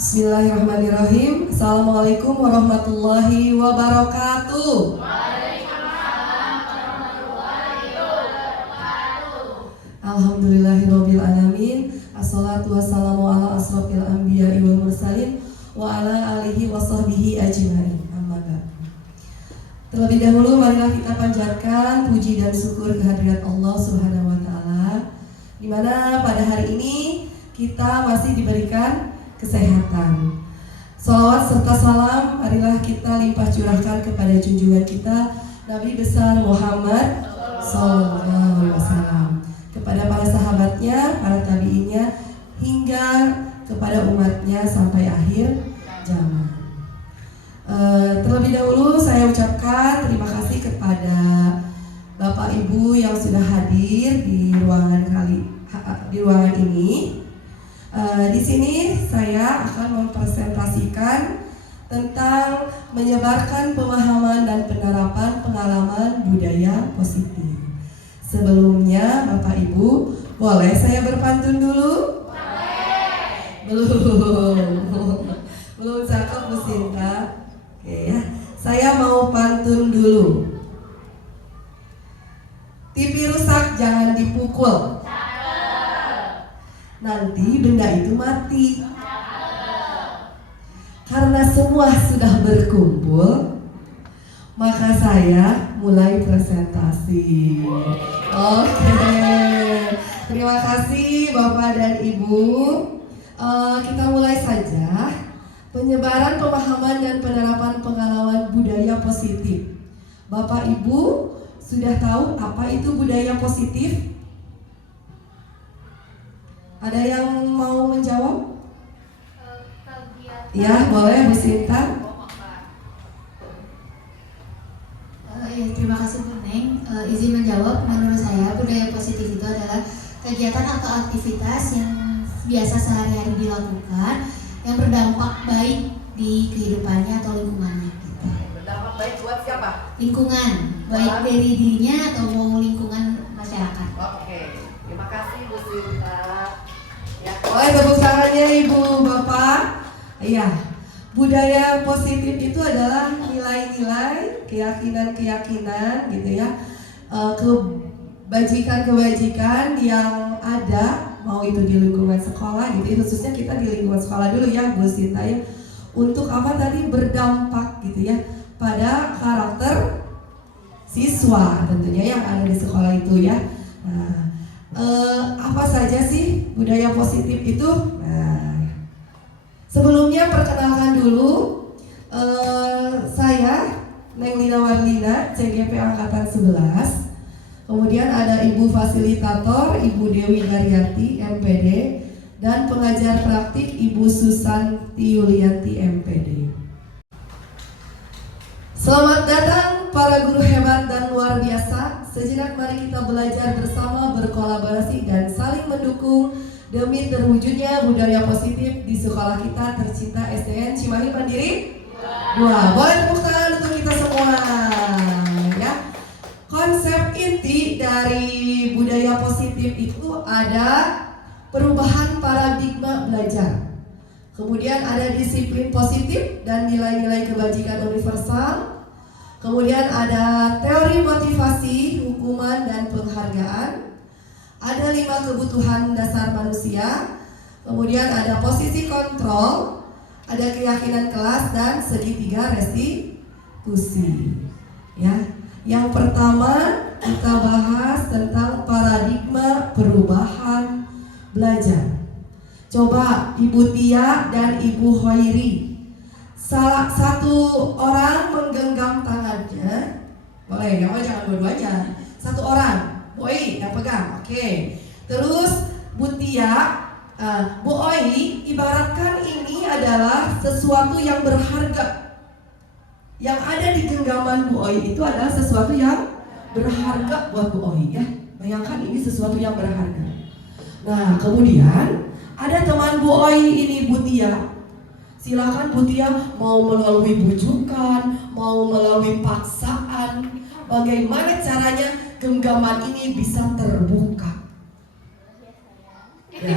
Bismillahirrahmanirrahim. Assalamualaikum warahmatullahi wabarakatuh. Waalaikumsalam warahmatullahi wabarakatuh. Alhamdulillahirabbil alamin. Assalatu wassalamu ala asrofil anbiya'i wal mursalin wa ala alihi wa sahbihi ajmain. Amma ba'd. Terlebih dahulu marilah kita panjatkan puji dan syukur kehadirat Allah Subhanahu wa taala, di mana pada hari ini kita masih diberikan kesehatan. Salawat serta salam marilah kita limpah curahkan kepada junjungan kita Nabi besar Muhammad Sallallahu Alaihi Wasallam, kepada para sahabatnya, para tabiinnya, hingga kepada umatnya sampai akhir zaman. Terlebih dahulu saya ucapkan terima kasih kepada Bapak Ibu yang sudah hadir di ruangan ini. Di sini saya akan mempresentasikan tentang menyebarkan pemahaman dan penerapan pengalaman budaya positif. Sebelumnya, Bapak Ibu, boleh saya berpantun dulu? Belum cakep Bu Sinta. Oke ya, saya mau pantun dulu. TV rusak jangan dipukul, nanti benda itu mati. Karena semua sudah berkumpul, maka saya mulai presentasi. Oke, terima kasih Bapak dan Ibu. Kita mulai saja. Penyebaran pemahaman dan penerapan pengalaman budaya positif. Bapak Ibu sudah tahu apa itu budaya positif? Ada yang mau menjawab? Ya, boleh Bu Sinta. Terima kasih Bu Neng. Izin menjawab, menurut saya budaya positif itu adalah kegiatan atau aktivitas yang biasa sehari-hari dilakukan yang berdampak baik di kehidupannya atau lingkungannya. Gitu. Berdampak baik buat siapa? Lingkungan, baik dari dirinya atau mau lingkungan masyarakat. Oke, terima kasih Bu Sinta. Ya, boleh tepuk tangannya Ibu Bapak. Iya, budaya positif itu adalah nilai-nilai, keyakinan-keyakinan gitu ya, kebajikan-kebajikan yang ada, mau itu di lingkungan sekolah gitu, khususnya kita di lingkungan sekolah dulu ya Bu Sinta ya, untuk apa tadi, berdampak gitu ya pada karakter siswa tentunya yang ada di sekolah itu ya. Nah, apa saja sih budaya positif itu? Nah, sebelumnya perkenalkan dulu, saya Neng Lina Warlina, CGP Angkatan 11. Kemudian ada Ibu Fasilitator, Ibu Dewi Garyati, MPD, dan pengajar praktik Ibu Susanti Yulianti, MPD. Selamat datang para guru hebat dan luar biasa. Sejenak mari kita belajar bersama, berkolaborasi dan saling mendukung demi terwujudnya budaya positif di sekolah kita tercinta SDN Cimahi Mandiri 2. Boleh tepuk tangan untuk kita semua ya. Konsep inti dari budaya positif itu ada perubahan paradigma belajar. Kemudian ada disiplin positif dan nilai-nilai kebajikan universal. Kemudian ada teori motivasi, hukuman, dan penghargaan. Ada 5 kebutuhan dasar manusia. Kemudian ada posisi kontrol, ada keyakinan kelas, dan segitiga restitusi. Ya, yang pertama kita bahas tentang paradigma perubahan belajar. Coba Ibu Tia dan Ibu Hoiri, salah satu orang menggenggam tangannya, boleh ya, jangan dua-duanya. Satu orang, Bu Oi yang pegang, oke. Terus Bu Tia, Bu Oi, ibaratkan ini adalah sesuatu yang berharga. Yang ada di genggaman Bu Oi itu adalah sesuatu yang berharga buat Bu Oi ya. Bayangkan ini sesuatu yang berharga. Nah, kemudian ada teman Bu Oi ini, Bu Tia. Silakan Bu Tia, mau melalui bujukan, mau melalui paksaan, bagaimana caranya genggaman ini bisa terbuka. Ya.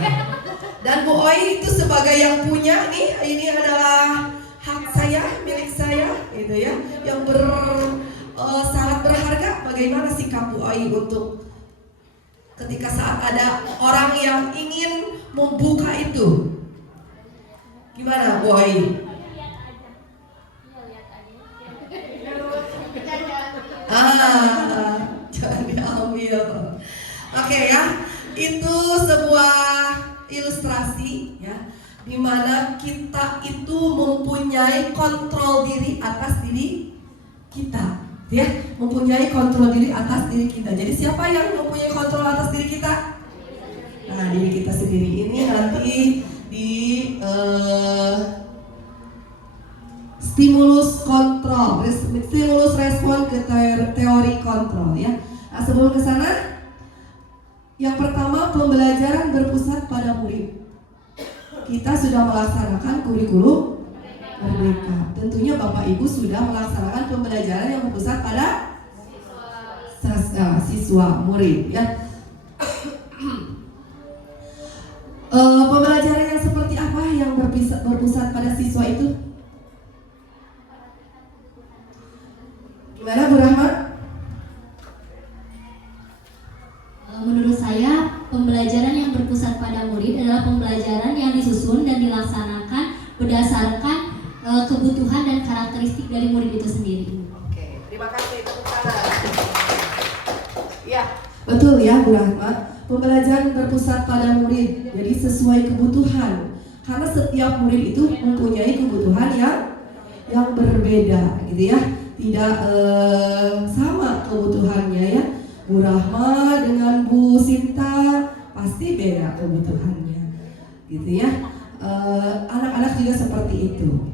Dan Bu Oi itu sebagai yang punya nih, ini adalah hak saya, milik saya, gitu ya, yang sangat berharga. Bagaimana sikap Bu Oi untuk ketika saat ada orang yang ingin membuka itu? Gimana Bu Oi? Jangan diambil. Oke ya, itu sebuah ilustrasi ya, di mana kita itu mempunyai kontrol diri atas diri kita, ya, mempunyai kontrol diri atas diri kita. Jadi siapa yang mempunyai kontrol atas diri kita? Nah, diri kita sendiri. Ini nanti di stimulus kontrol, stimulus respon ke teori kontrol ya. Nah, sebelum ke sana, yang pertama pembelajaran berpusat pada murid. Kita sudah melaksanakan kurikulum Merdeka. Tentunya Bapak Ibu sudah melaksanakan pembelajaran yang berpusat pada siswa murid ya. Pembelajaran yang seperti apa yang berpusat pada siswa itu? Gimana Bu Rahma? Menurut saya, pembelajaran yang berpusat pada murid adalah pembelajaran yang disusun dan dilaksanakan berdasarkan kebutuhan dan karakteristik dari murid itu sendiri. Oke, terima kasih. Tepuk tangan. Ya, betul ya Bu Rahma. Pembelajaran berpusat pada murid, jadi sesuai kebutuhan. Karena setiap murid itu mempunyai kebutuhan yang berbeda, gitu ya. Tidak sama kebutuhannya ya. Bu Rahma dengan Bu Sinta pasti beda kebutuhannya, gitu ya. Anak-anak juga seperti itu.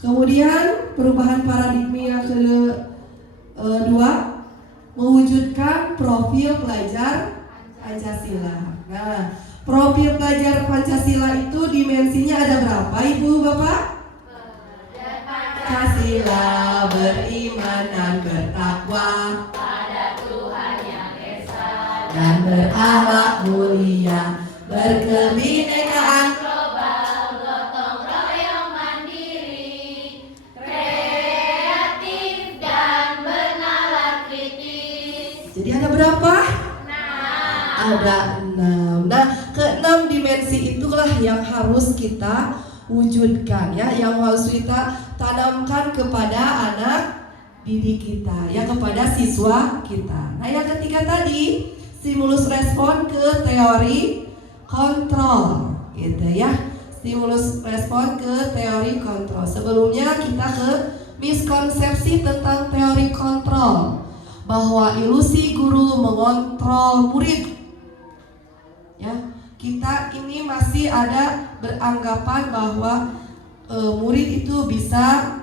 Kemudian perubahan paradigma yang kedua, mewujudkan profil pelajar Pancasila. Nah, profil pelajar Pancasila itu dimensinya ada berapa Ibu Bapak? Pancasila beriman dan bertakwa pada Tuhan yang Esa dan berakhlak mulia, berkebinekaan global, gotong royong mandiri, kreatif dan bernalar kritis. Jadi ada berapa? 6. Ada 6. Nah, ke-6 dimensi itulah yang harus kita wujudkan ya, yang harus kita tanamkan kepada anak didik kita ya, kepada siswa kita. Nah, yang ketiga tadi stimulus respon ke teori kontrol, gitu ya. Stimulus respon ke teori kontrol. Sebelumnya kita ke miskonsepsi tentang teori kontrol, bahwa ilusi guru mengontrol murid. Ya, kita ini masih ada beranggapan bahwa murid itu bisa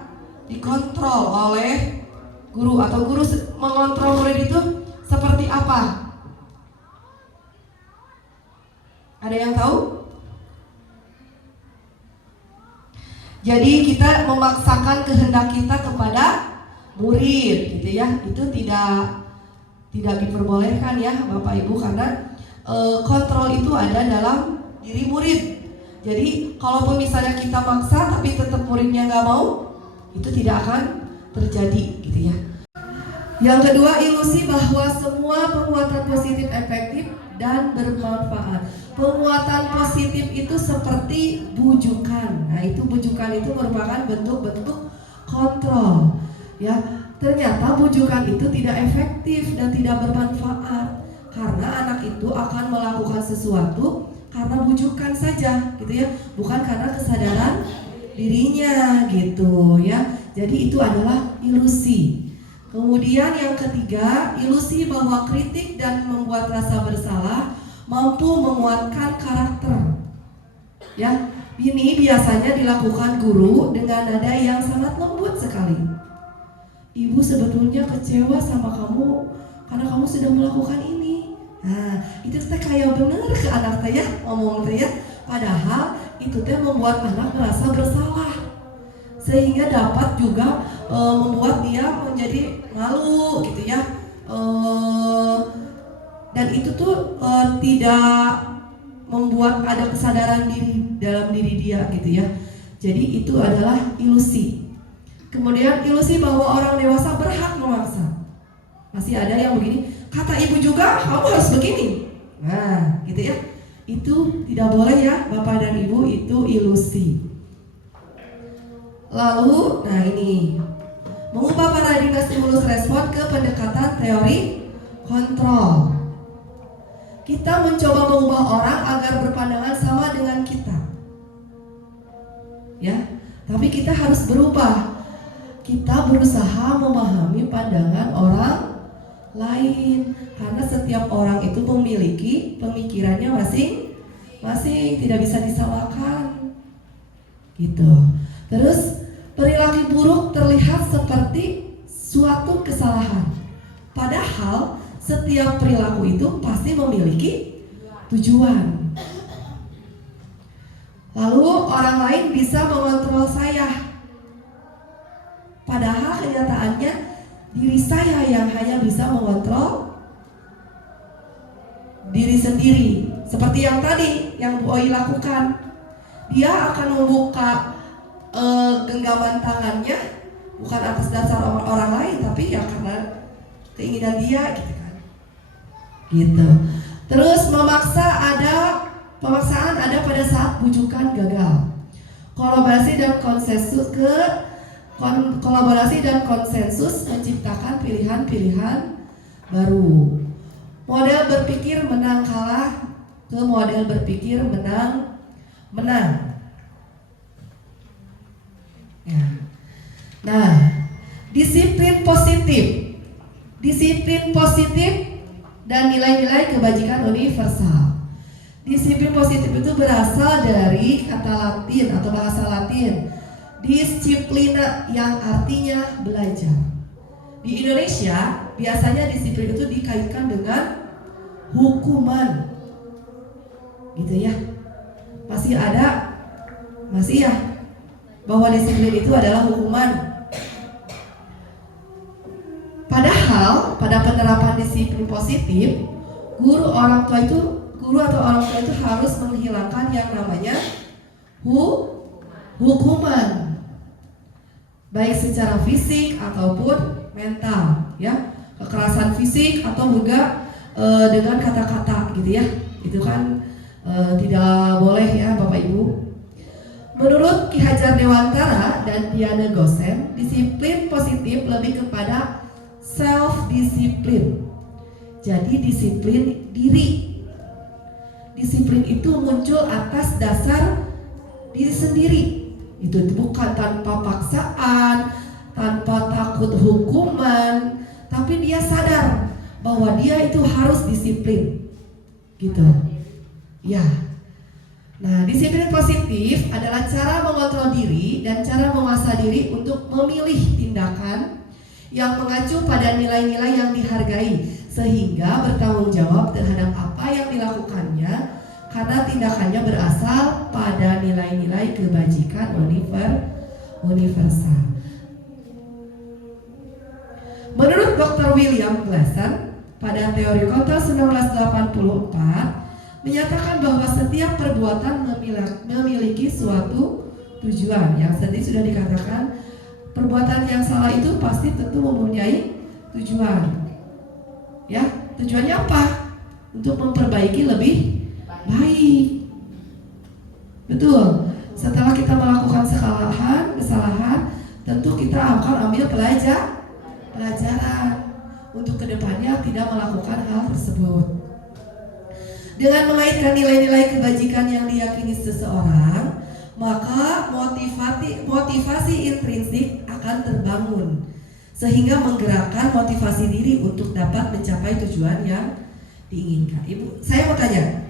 dikontrol oleh guru, atau guru mengontrol murid itu seperti apa? Ada yang tahu? Jadi kita memaksakan kehendak kita kepada murid, gitu ya. Itu tidak diperbolehkan ya Bapak Ibu, karena kontrol itu ada dalam diri murid. Jadi kalaupun misalnya kita maksa tapi tetap muridnya nggak mau, itu tidak akan terjadi, gitu ya. Yang kedua, ilusi bahwa semua penguatan positif efektif dan bermanfaat. Penguatan positif itu seperti bujukan. Nah, itu bujukan itu merupakan bentuk-bentuk kontrol. Ya, ternyata bujukan itu tidak efektif dan tidak bermanfaat. Karena anak itu akan melakukan sesuatu karena bujukan saja, gitu ya, bukan karena kesadaran dirinya, gitu ya. Jadi itu adalah ilusi. Kemudian yang ketiga, ilusi bahwa kritik dan membuat rasa bersalah mampu menguatkan karakter. Ya, ini biasanya dilakukan guru dengan nada yang sangat lembut sekali. Ibu sebetulnya kecewa sama kamu karena kamu sudah melakukan ini. Nah, itu teh kayak bener ke anak teh ya, ngomong teh ya. Padahal itu teh membuat anak merasa bersalah, sehingga dapat juga membuat dia menjadi malu, gitu ya. Dan itu tuh tidak membuat ada kesadaran diri dalam diri dia gitu ya. Jadi itu adalah ilusi. Kemudian ilusi bahwa orang dewasa berhak memaksa. Masih ada yang begini, kata ibu juga kamu harus begini. Nah gitu ya. Itu tidak boleh ya Bapak dan Ibu, itu ilusi. Lalu, nah ini mengubah paradigma stimulus respon ke pendekatan teori kontrol. Kita mencoba mengubah orang agar berpandangan sama dengan kita. Ya, tapi kita harus berubah. Kita berusaha memahami pandangan orang lain karena setiap orang itu memiliki pemikirannya masing-masing, tidak bisa disamakan. Gitu. Terus perilaku buruk terlihat seperti suatu kesalahan. Padahal setiap perilaku itu pasti memiliki tujuan. Lalu orang lain bisa mengontrol saya. Padahal kenyataannya diri saya yang hanya bisa mengontrol diri sendiri. Seperti yang tadi yang Bu Oi lakukan. Dia akan membuka genggaman tangannya bukan atas dasar orang lain, tapi ya karena keinginan dia gitu kan. Gitu. Terus pemaksaan ada pada saat bujukan gagal. Kolaborasi dan konsensus menciptakan pilihan-pilihan baru. Model berpikir menang kalah ke model berpikir menang. Ya. Nah, disiplin positif dan nilai-nilai kebajikan universal. Disiplin positif itu berasal dari kata Latin atau bahasa Latin disciplina yang artinya belajar. Di Indonesia biasanya disiplin itu dikaitkan dengan hukuman, gitu ya. Masih ya, bahwa disiplin itu adalah hukuman. Padahal pada penerapan disiplin positif, guru atau orang tua itu harus menghilangkan yang namanya hukuman, baik secara fisik ataupun mental, ya, kekerasan fisik atau juga dengan kata-kata, gitu ya. Itu kan tidak boleh ya Bapak Ibu. Menurut Ki Hajar Dewantara dan Diana Gosen, disiplin positif lebih kepada self-disiplin. Jadi disiplin diri. Disiplin itu muncul atas dasar diri sendiri. Itu bukan tanpa paksaan, tanpa takut hukuman, tapi dia sadar bahwa dia itu harus disiplin. Gitu. Ya. Nah, disiplin positif adalah cara mengontrol diri dan cara menguasai diri untuk memilih tindakan yang mengacu pada nilai-nilai yang dihargai, sehingga bertanggung jawab terhadap apa yang dilakukannya karena tindakannya berasal pada nilai-nilai kebajikan universal. Menurut Dr. William Glasser pada teori kontrol 1984 menyatakan bahwa setiap perbuatan memiliki suatu tujuan. Yang tadi sudah dikatakan, perbuatan yang salah itu pasti tentu mempunyai tujuan. Ya, tujuannya apa? Untuk memperbaiki lebih baik. Betul. Setelah kita melakukan kesalahan, tentu kita akan ambil pelajaran untuk kedepannya tidak melakukan hal tersebut. Dengan mengaitkan nilai-nilai kebajikan yang diyakini seseorang, maka motivasi intrinsik akan terbangun, sehingga menggerakkan motivasi diri untuk dapat mencapai tujuan yang diinginkan. Ibu, saya mau tanya,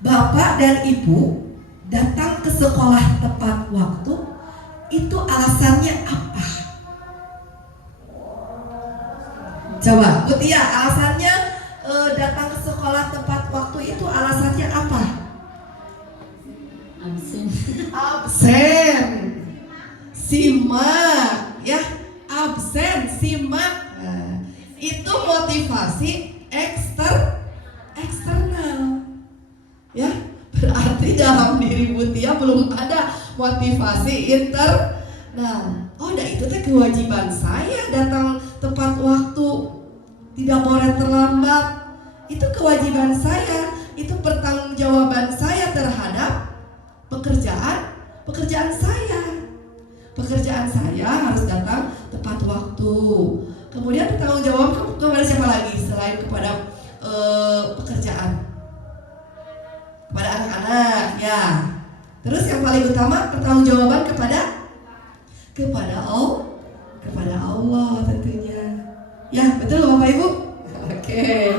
Bapak dan Ibu datang ke sekolah tepat waktu, itu alasannya apa? Coba, Bu Tia, alasannya datang ke sekolah tepat waktu itu alasannya apa? Absen, simak, ya, absen, simak. Nah, itu motivasi eksternal, ya. motivasi internal. Oh, dah itu teh kewajiban saya datang tepat waktu, tidak boleh terlambat. Itu kewajiban saya, itu pertanggungjawaban saya terhadap pekerjaan saya. Pekerjaan saya harus datang tepat waktu. Kemudian bertanggung jawab kepada siapa lagi selain kepada pekerjaan? Kepada anak-anak, ya. Terus yang paling utama pertanggungjawaban kepada Allah tentunya. Ya, betul Bapak Ibu? Oke.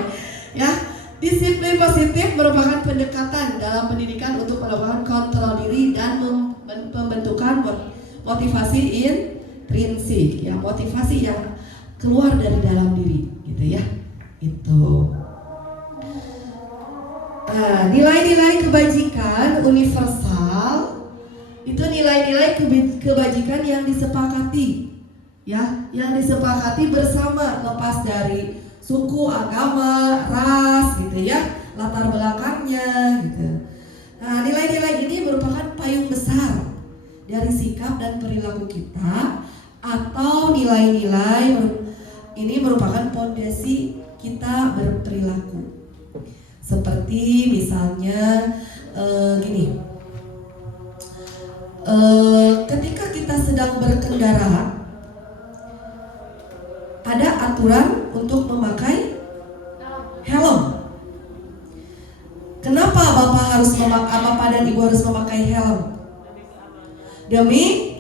Ya, disiplin positif merupakan pendekatan dalam pendidikan untuk melakukan kontrol diri dan pembentukan motivasi intrinsik, ya, motivasi yang keluar dari dalam diri, gitu ya. Itu. Nah, nilai-nilai kebajikan universal itu nilai-nilai kebajikan yang disepakati, ya, yang disepakati bersama, lepas dari suku, agama, ras, gitu ya, latar belakangnya, gitu. Nah, nilai-nilai ini merupakan payung besar dari sikap dan perilaku kita, atau nilai-nilai ini merupakan fondasi kita berperilaku. Seperti misalnya gini, ketika kita sedang berkendara, ada aturan untuk memakai helm. Kenapa Bapak dan Ibu harus memakai helm? Demi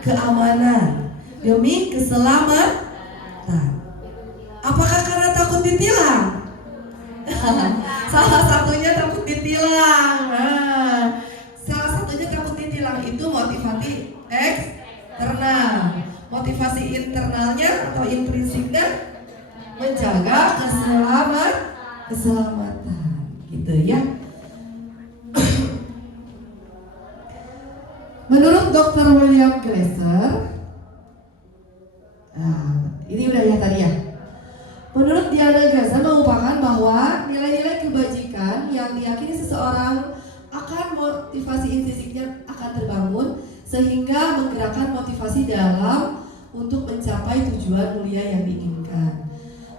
keamanan, demi keselamatan. Apakah karena takut ditilang? Salah satunya takut ditilang. Nah, salah satunya takut ditilang itu motivasi eksternal. Motivasi internalnya atau intrinsiknya menjaga keselamatan, gitu ya. Menurut Dr. William Glasser, ini udah ya tadi ya. Menurut Diana Glasser mengupakan bahwa nilai-nilai kebajikan yang diyakini seseorang akan motivasi intrinsiknya akan terbangun sehingga menggerakkan motivasi dalam untuk mencapai tujuan mulia yang diinginkan.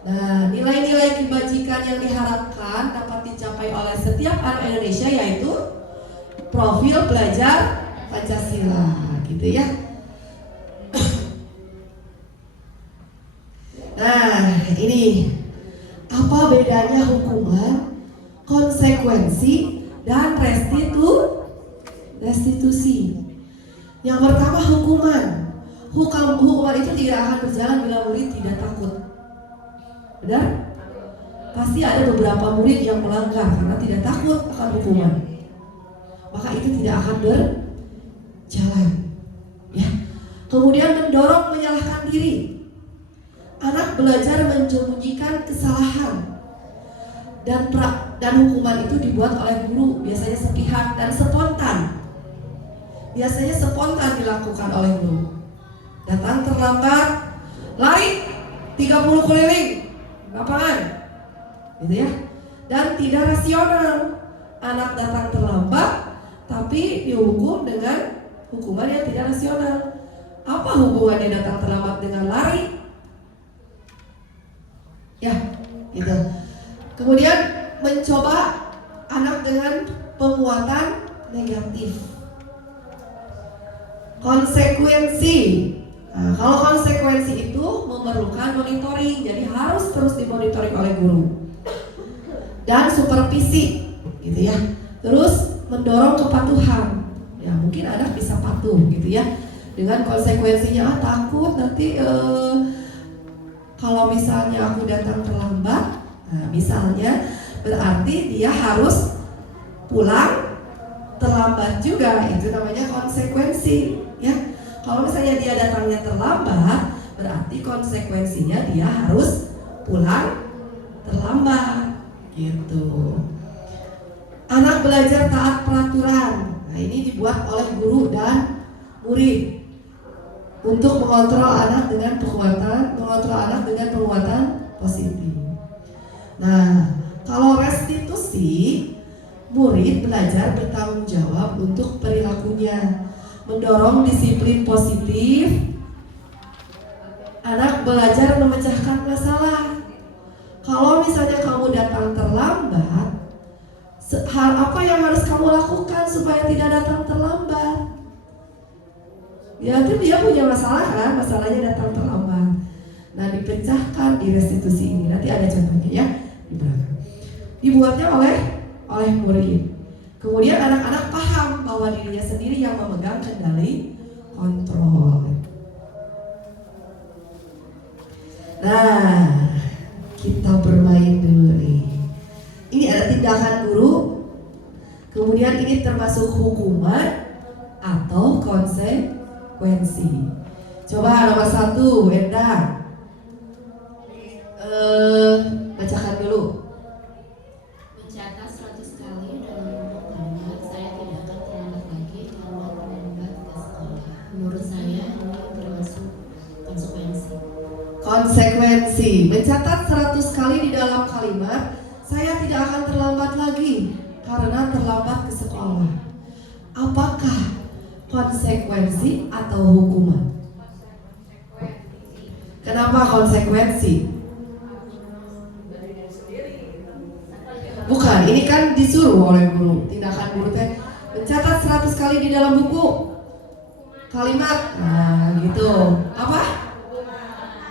Nah, nilai-nilai kebajikan yang diharapkan dapat dicapai oleh setiap anak Indonesia yaitu profil belajar Pancasila, gitu ya. Nah, ini apa bedanya hukuman, konsekuensi, dan restitusi? Yang pertama hukuman. Hukuman itu tidak akan berjalan bila murid tidak takut. Benar? Pasti ada beberapa murid yang melanggar karena tidak takut akan hukuman. Maka itu tidak akan berjalan. Ya. Kemudian mendorong menyalahkan diri. Anak belajar menyembunyikan kesalahan. Dan hukuman itu dibuat oleh guru, biasanya sepihak dan spontan. Biasanya spontan dilakukan oleh guru. Datang terlambat, lari 30 keliling lapangan, gitu ya. Dan tidak rasional. Anak datang terlambat, tapi dihukum dengan hukuman yang tidak rasional. Apa hubungannya datang terlambat dengan lari? Ya, gitu. Kemudian mencoba anak dengan penguatan negatif. Konsekuensi. Nah, kalau konsekuensi itu memerlukan monitoring, jadi harus terus dimonitoring oleh guru. Dan supervisi, gitu ya. Terus mendorong kepatuhan. Ya, mungkin anak bisa patuh, gitu ya. Dengan konsekuensinya, takut nanti kalau misalnya aku datang terlambat, nah misalnya berarti dia harus pulang terlambat juga, itu namanya konsekuensi, ya. Kalau misalnya dia datangnya terlambat, berarti konsekuensinya dia harus pulang terlambat, gitu. Anak belajar taat peraturan. Nah, ini dibuat oleh guru dan murid untuk mengontrol anak dengan penguatan positif. Nah, kalau restitusi, murid belajar bertanggung jawab untuk perilakunya. Mendorong disiplin positif. Anak belajar memecahkan masalah. Kalau misalnya kamu datang terlambat, hal apa yang harus kamu lakukan supaya tidak datang terlambat? Ya, itu dia punya masalah kan, masalahnya datang terlambat. Nah, dipecahkan di restitusi ini. Nanti ada contohnya ya di belakang. Dibuatnya oleh murid. Kemudian anak-anak paham bahwa dirinya sendiri yang memegang kendali kontrol. Nah, kita bermain dulu nih. Ini ada tindakan guru. Kemudian ini termasuk hukuman atau konsekuensi. Coba nomor 1, Wenda. Bacakan dulu. Mencatat 100 kali dalam bentuk kalimat, saya tidak akan terlambat lagi karena terlambat ke sekolah. Menurut saya ini termasuk konsekuensi. Konsekuensi. Mencatat 100 kali di dalam kalimat, saya tidak akan terlambat lagi karena terlambat ke sekolah. Apakah konsekuensi atau hukuman? Kenapa konsekuensi? Bukan, ini kan disuruh oleh guru. Tindakan guru teh mencatat 100 kali di dalam buku kalimat. Nah, gitu. Apa?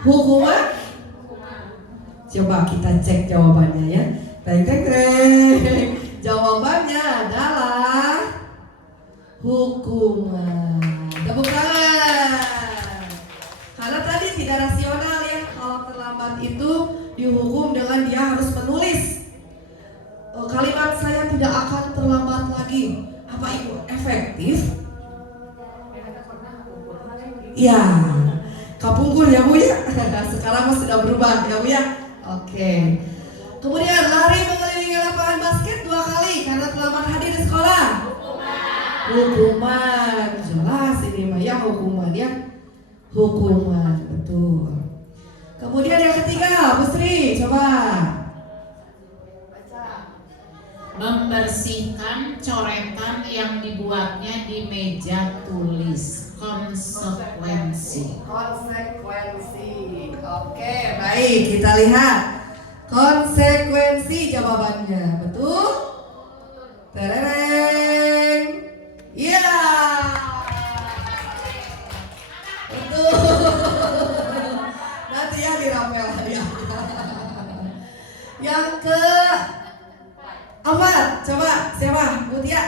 Hukuman? Coba kita cek jawabannya ya. Teng. Jawabannya adalah hukuman. Tepuk tangan. Karena tadi tidak rasional ya. Kalau terlambat itu dihukum dengan dia harus menulis kalimat saya tidak akan terlambat lagi. Apa itu efektif? Ya, kapungkur ya Bu ya. Sekarang sudah berubah ya Bu ya. Oke. Kemudian lari mengelilingi lapangan basket 2 kali karena terlambat hadir di sekolah. Hukuman. Jelas ini mah ya hukuman ya. Hukuman, betul. Kemudian yang ketiga, Bu Sri, coba. Membersihkan coretan yang dibuatnya di meja tulis. Konsekuensi. Oke, baik, kita lihat konsekuensi jawabannya. Betul? Tereng. Iya. Betul. Nanti ya dirapel dia. Yang ke empat, coba siapa? Mutia.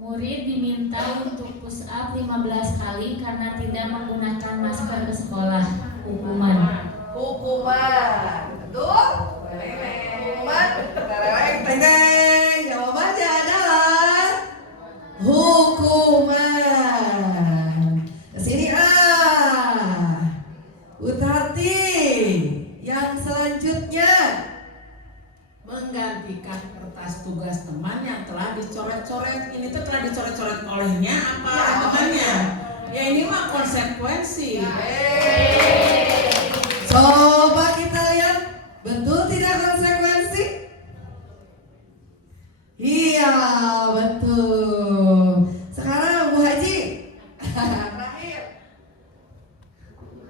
Murid diminta untuk push up 15 kali karena tidak menggunakan masker ke sekolah. Hukuman. Betul? Hukuman. Tereng. Jawabannya adalah hukuman. Kesini Utati. Yang selanjutnya Menggantikan kertas tugas teman yang telah dicoret-coret. Ini tuh telah dicoret-coret olehnya apa temannya? Ya ini mah konsekuensi. Coba kita lihat, betul tidak konsekuensi? Iya, betul. Sekarang Bu Haji. Terakhir.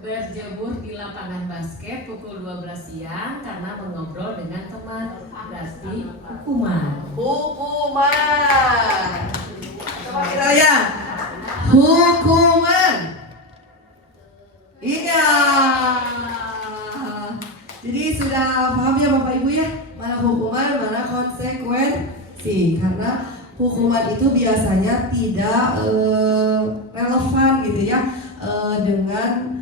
Berjemur di lapangan basket pukul 12 siang karena mengobrol dengan teman. Berarti hukuman. Coba kita lihat. Hukuman. Iya. Jadi sudah paham ya Bapak Ibu ya, mana hukuman, mana konsekuensi. Karena hukuman itu biasanya tidak relevan gitu ya dengan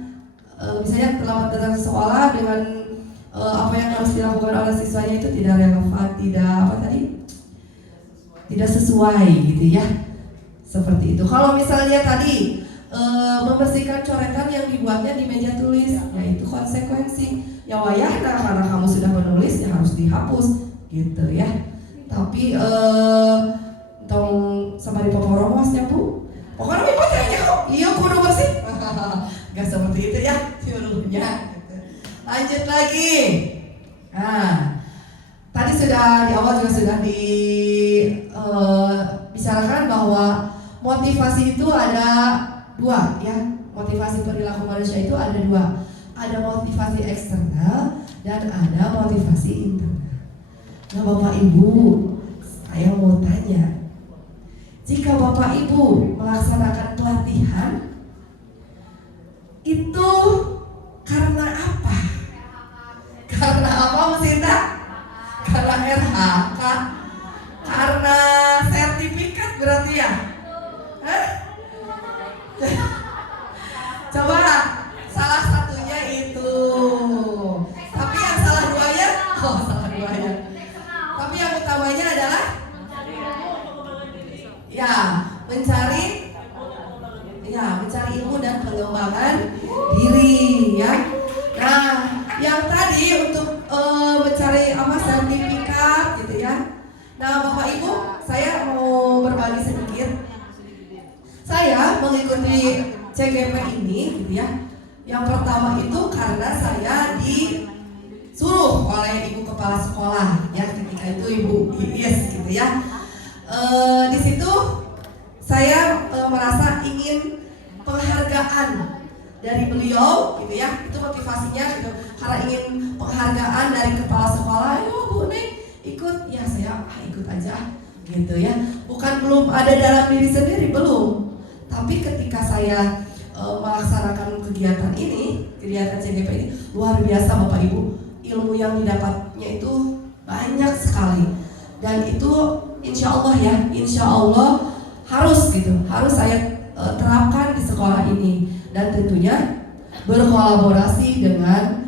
misalnya terlambat datang ke sekolah dengan apa yang harus dilakukan oleh siswanya itu tidak relevan, tidak sesuai gitu ya, seperti itu. Kalau misalnya tadi membersihkan coretan yang dibuatnya di meja tulis, ya itu konsekuensi. Ya wayahna karena kamu sudah menulis ya harus dihapus gitu ya. Tapi tong sama di poporomosnya Bu, pokoknya ibu tanya iya kudu bersih. Gak seperti itu ya nyuruhnya. Lanjut lagi. Nah, tadi sudah di awal juga sudah dibicarakan bahwa motivasi itu ada dua ya. Motivasi perilaku manusia itu ada dua. Ada motivasi eksternal dan ada motivasi internal. Nah Bapak Ibu, saya mau tanya, jika Bapak Ibu melaksanakan pelatihan itu karena apa? Karena apa Mas Inta? Karena RHK? Karena sertifikat berarti ya? Hah? Coba salah satunya itu. Tapi yang salah duanya? Oh salah duanya. Tapi yang utamanya adalah ya mencari ilmu dan pengembangan diri ya. Nah, yang tadi untuk mencari sertifikat gitu ya. Nah, Bapak Ibu, saya mau berbagi sedikit. Saya mengikuti CGP ini gitu ya. Yang pertama itu karena saya disuruh oleh ibu kepala sekolah ya, ketika itu Ibu Iis gitu ya. Di situ saya merasa ingin penghargaan dari beliau gitu ya, itu motivasinya gitu, karena ingin penghargaan dari kepala sekolah. Ayo Bu Neng ikut, ya saya ikut aja gitu ya. Bukan belum ada dalam diri sendiri, belum, tapi ketika saya melaksanakan kegiatan ini, kegiatan CGP ini, luar biasa Bapak Ibu, ilmu yang didapatnya itu banyak sekali. Dan itu insya Allah harus saya terapkan di sekolah ini, dan tentunya berkolaborasi dengan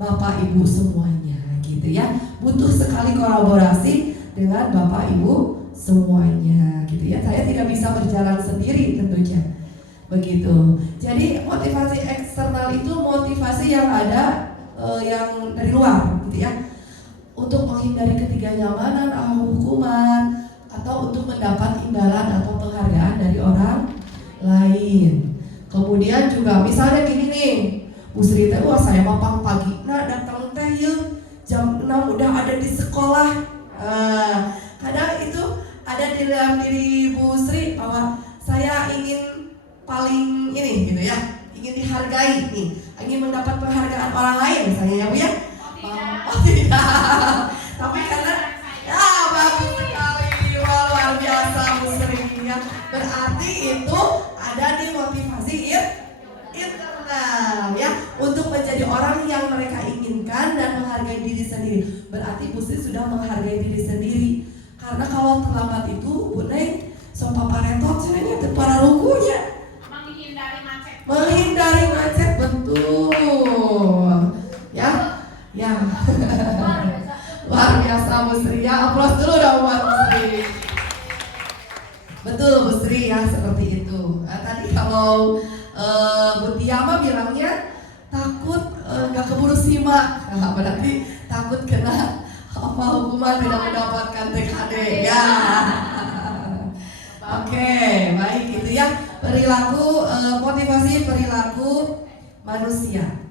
Bapak Ibu semuanya gitu ya. Butuh sekali kolaborasi dengan Bapak Ibu semuanya gitu ya. Saya tidak bisa berjalan sendiri tentunya begitu. Jadi motivasi eksternal itu motivasi yang ada yang dari luar gitu ya, untuk menghindari ketidaknyamanan atau hukuman, atau untuk mendapat imbalan atau penghargaan dari orang lain. Kemudian juga misalnya gini nih, Bu Sri teh, wah saya mapang pagi, nah datang teh yuk jam 6 udah ada di sekolah. Kadang itu ada di dalam diri Bu Sri bahwa saya ingin paling ini gitu ya, ingin dihargai nih, ingin mendapat penghargaan orang lain misalnya ya Bu ya. Oh tidak, tapi karena ya bagus sekali, luar biasa Bu Sri ya. Berarti itu ada di motivasi internal ya, untuk menjadi orang yang mereka inginkan dan menghargai diri sendiri. Berarti Bu Sri sudah menghargai diri sendiri. Karena kalau terlambat itu Bu Neng sopa paretot sebenarnya itu para rukunya. Menghindari macet, betul ya. Ya, luar biasa Bu Sri ya, aplaus dulu dong buat Bu Sri. Betul Bu Sri ya, seperti itu. Tadi kalau Bu Tia mah bilangnya takut nggak keburu simak, nah, berarti takut kena hukuman tidak mendapatkan TKD ya. Oke, baik itu ya, perilaku motivasi perilaku manusia.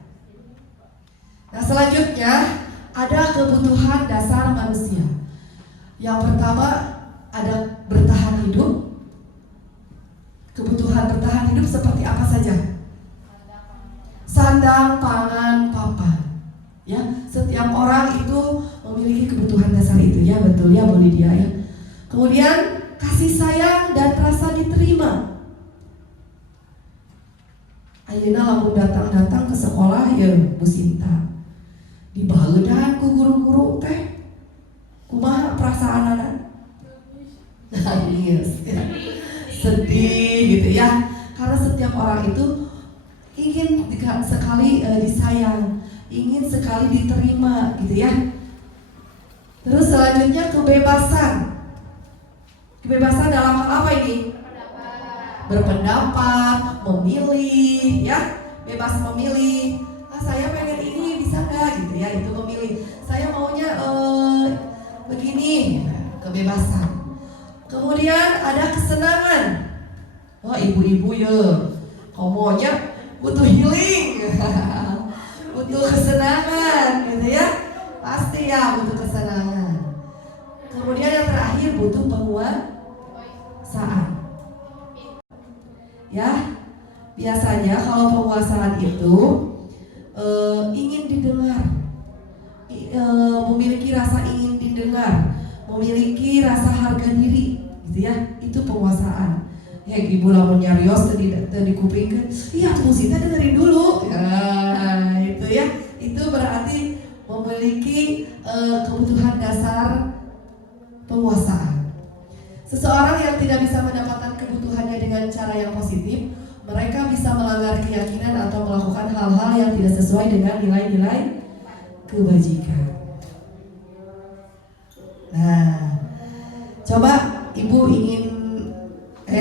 Nah selanjutnya ada kebutuhan dasar manusia. Yang pertama ada bertahan hidup. Kebutuhan bertahan hidup seperti apa saja? Sandang, pangan, papan. Ya, setiap orang itu memiliki kebutuhan dasar itu ya, betul ya Bu Lydia ya. Kemudian kasih sayang dan rasa diterima. Ayeuna lamun datang ke sekolah ya Bu Sinta, dibaledan ku guru-guru teh, kumaha perasaanana? Nangis ya. Sedih gitu ya, karena setiap orang itu ingin sekali disayang, ingin sekali diterima gitu ya. Terus selanjutnya kebebasan. Kebebasan dalam hal apa ini? Berpendapat, memilih ya, bebas memilih. Saya pengen ini, bisa nggak gitu ya, itu memilih. Saya maunya begini, kebebasan. Kemudian ada kesenangan. Wah ibu-ibu ya, komonya butuh healing, butuh kesenangan gitu ya, pasti ya butuh kesenangan. Kemudian yang terakhir butuh penguasaan. Ya, biasanya kalau penguasaan itu ingin didengar, memiliki rasa ingin didengar, memiliki rasa harga diri, gitu ya. Itu penguasaan. Ya, ibu lamun nyarios tadi kupingkeun, iya tuh Sita dengerin dulu. Nah, itu ya. Itu berarti memiliki kebutuhan dasar penguasaan. Seseorang yang tidak bisa mendapatkan kebutuhannya dengan cara yang positif, mereka bisa melanggar keyakinan atau melakukan hal-hal yang tidak sesuai dengan nilai-nilai kebajikan. Nah, coba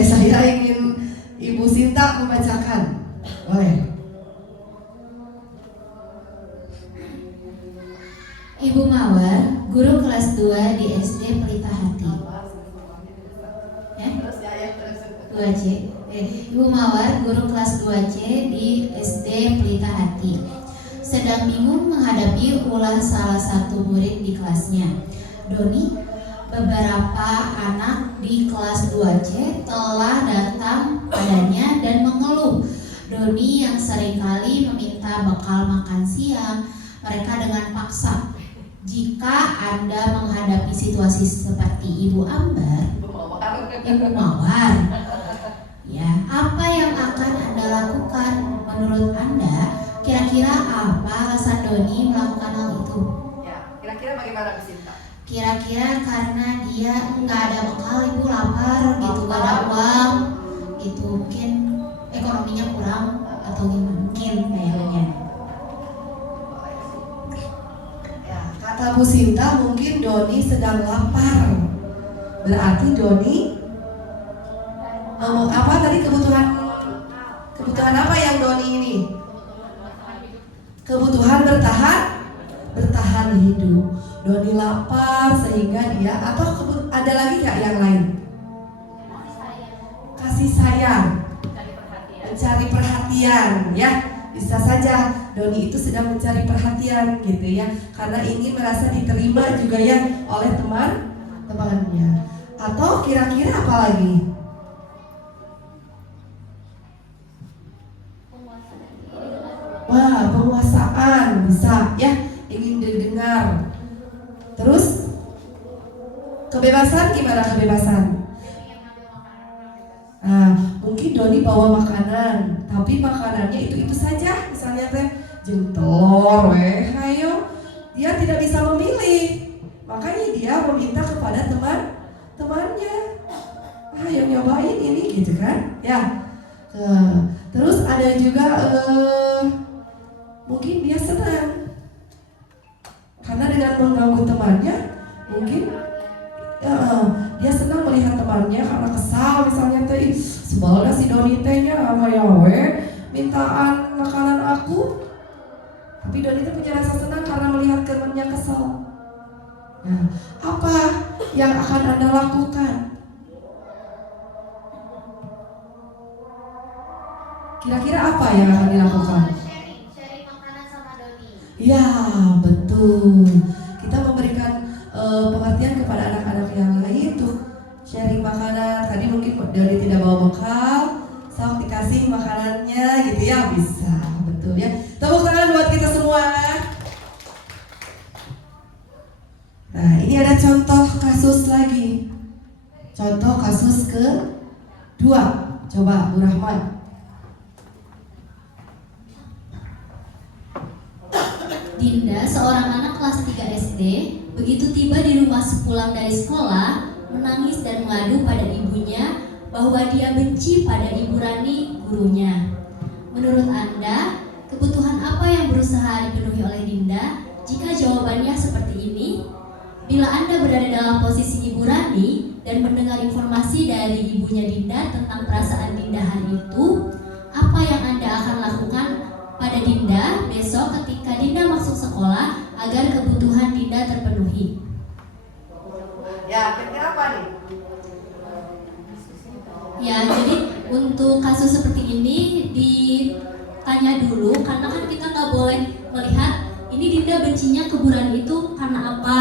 saya ingin Ibu Sinta membacakan. Boleh? Ibu Mawar, guru kelas 2 di SD Pelita Hati. Ya? 2C. Ibu Mawar, guru kelas 2C di SD Pelita Hati, sedang bingung menghadapi ulah salah satu murid di kelasnya. Doni, beberapa anak di kelas 2C telah datang padanya dan mengeluh. Doni yang seringkali meminta bekal makan siang mereka dengan paksa. Jika Anda menghadapi situasi seperti Ibu Ambar, Ibu Mawar, ya, apa yang akan Anda lakukan? Menurut Anda, kira-kira apa alasan Doni melakukan hal itu? Ya, kira-kira bagaimana Bu Sinta? Kira-kira karena dia nggak ada bekal, Ibu lapar gitu, nggak ada uang gitu, mungkin ekonominya kurang atau gimana, mungkin kayaknya. Ya, kata Bu Sinta mungkin Doni sedang lapar. Berarti Doni apa tadi kebutuhan apa yang Doni ini? Kebutuhan bertahan hidup. Doni lapar sehingga dia, atau ada lagi nggak yang lain? Kasih sayang, mencari perhatian, ya. Bisa saja Doni itu sedang mencari perhatian gitu ya, karena ingin merasa diterima juga ya oleh teman-temannya. Atau kira-kira apa lagi? Wah, penguasaan bisa ya, ingin didengar. Terus kebebasan, gimana kebebasan? Nah, mungkin Doni bawa makanan, tapi makanannya itu saja, misalnya teh jeung telur, hayo. Dia tidak bisa memilih, makanya dia meminta kepada temannya, ayo nyobain ini gitu kan? Ya. Terus ada juga mungkin dia senang karena dengan mengganggu temannya, mungkin dia senang melihat temannya karena kesal, misalnya teh sebalnya si Doni tehnya sama yawe mintaan makanan aku, tapi Doni itu punya rasa senang karena melihat temannya kesal. Nah, apa yang akan Anda lakukan? Kira-kira apa yang akan dilakukan? Sharing makanan sama Doni. Ya, betul. Kita memberikan pengertian kepada anak-anak yang lain tuh, sharing makanan. Tadi mungkin Doni tidak bawa bekal, sok dikasih makanannya gitu ya, bisa. Betul ya. Tepuk tangan buat kita semua. Nah, ini ada contoh kasus lagi. Contoh kasus kedua. Coba Bu Rahman. Dinda, seorang anak kelas 3 SD, begitu tiba di rumah sepulang dari sekolah, menangis dan mengadu pada ibunya bahwa dia benci pada Ibu Rani, gurunya. Menurut Anda, kebutuhan apa yang berusaha dipenuhi oleh Dinda jika jawabannya seperti ini? Bila Anda berada dalam posisi Ibu Rani dan mendengar informasi dari ibunya Dinda tentang perasaan Dinda hari itu, apa yang Anda akan lakukan pada Dinda besok ketika Dinda masuk sekolah agar kebutuhan Dinda terpenuhi? Ya, kira-kira apa nih? Ya, jadi untuk kasus seperti ini ditanya dulu, karena kan kita nggak boleh melihat ini Dinda bencinya ke Bu Rani itu karena apa.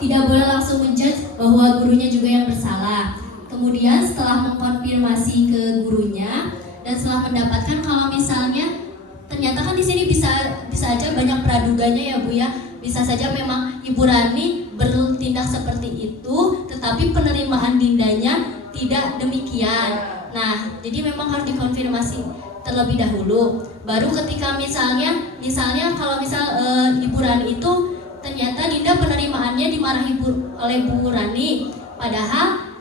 Tidak boleh langsung menjudge bahwa gurunya juga yang bersalah. Kemudian setelah mengkonfirmasi ke gurunya dan setelah mendapatkan kalau misalnya ternyata kan di sini bisa aja banyak praduganya ya Bu ya. Bisa saja memang Ibu Rani bertindak seperti itu, tetapi penerimaan dindanya tidak demikian. Nah, jadi memang harus dikonfirmasi terlebih dahulu. Baru ketika misalnya kalau Ibu Rani itu ternyata Dinda penerimaannya dimarahi oleh Bu Rani, padahal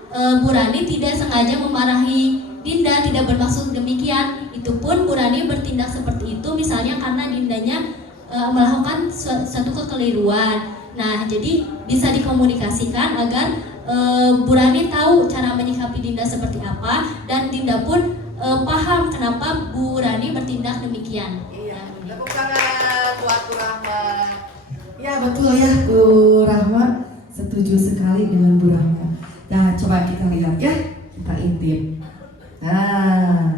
Bu Rani tidak sengaja memarahi Dinda, tidak bermaksud demikian. Itu pun Bu Rani bertindak seperti itu misalnya karena Dindanya melakukan suatu kekeliruan. Nah, jadi bisa dikomunikasikan agar Bu Rani tahu cara menyikapi Dinda seperti apa, dan Dinda pun paham kenapa Bu Rani bertindak demikian. Iya, tepuk tangan buat Bu Rahma. Ya betul ya Bu Rahma, setuju sekali dengan Bu Rahma. Nah, coba kita lihat ya, kita intip. Nah,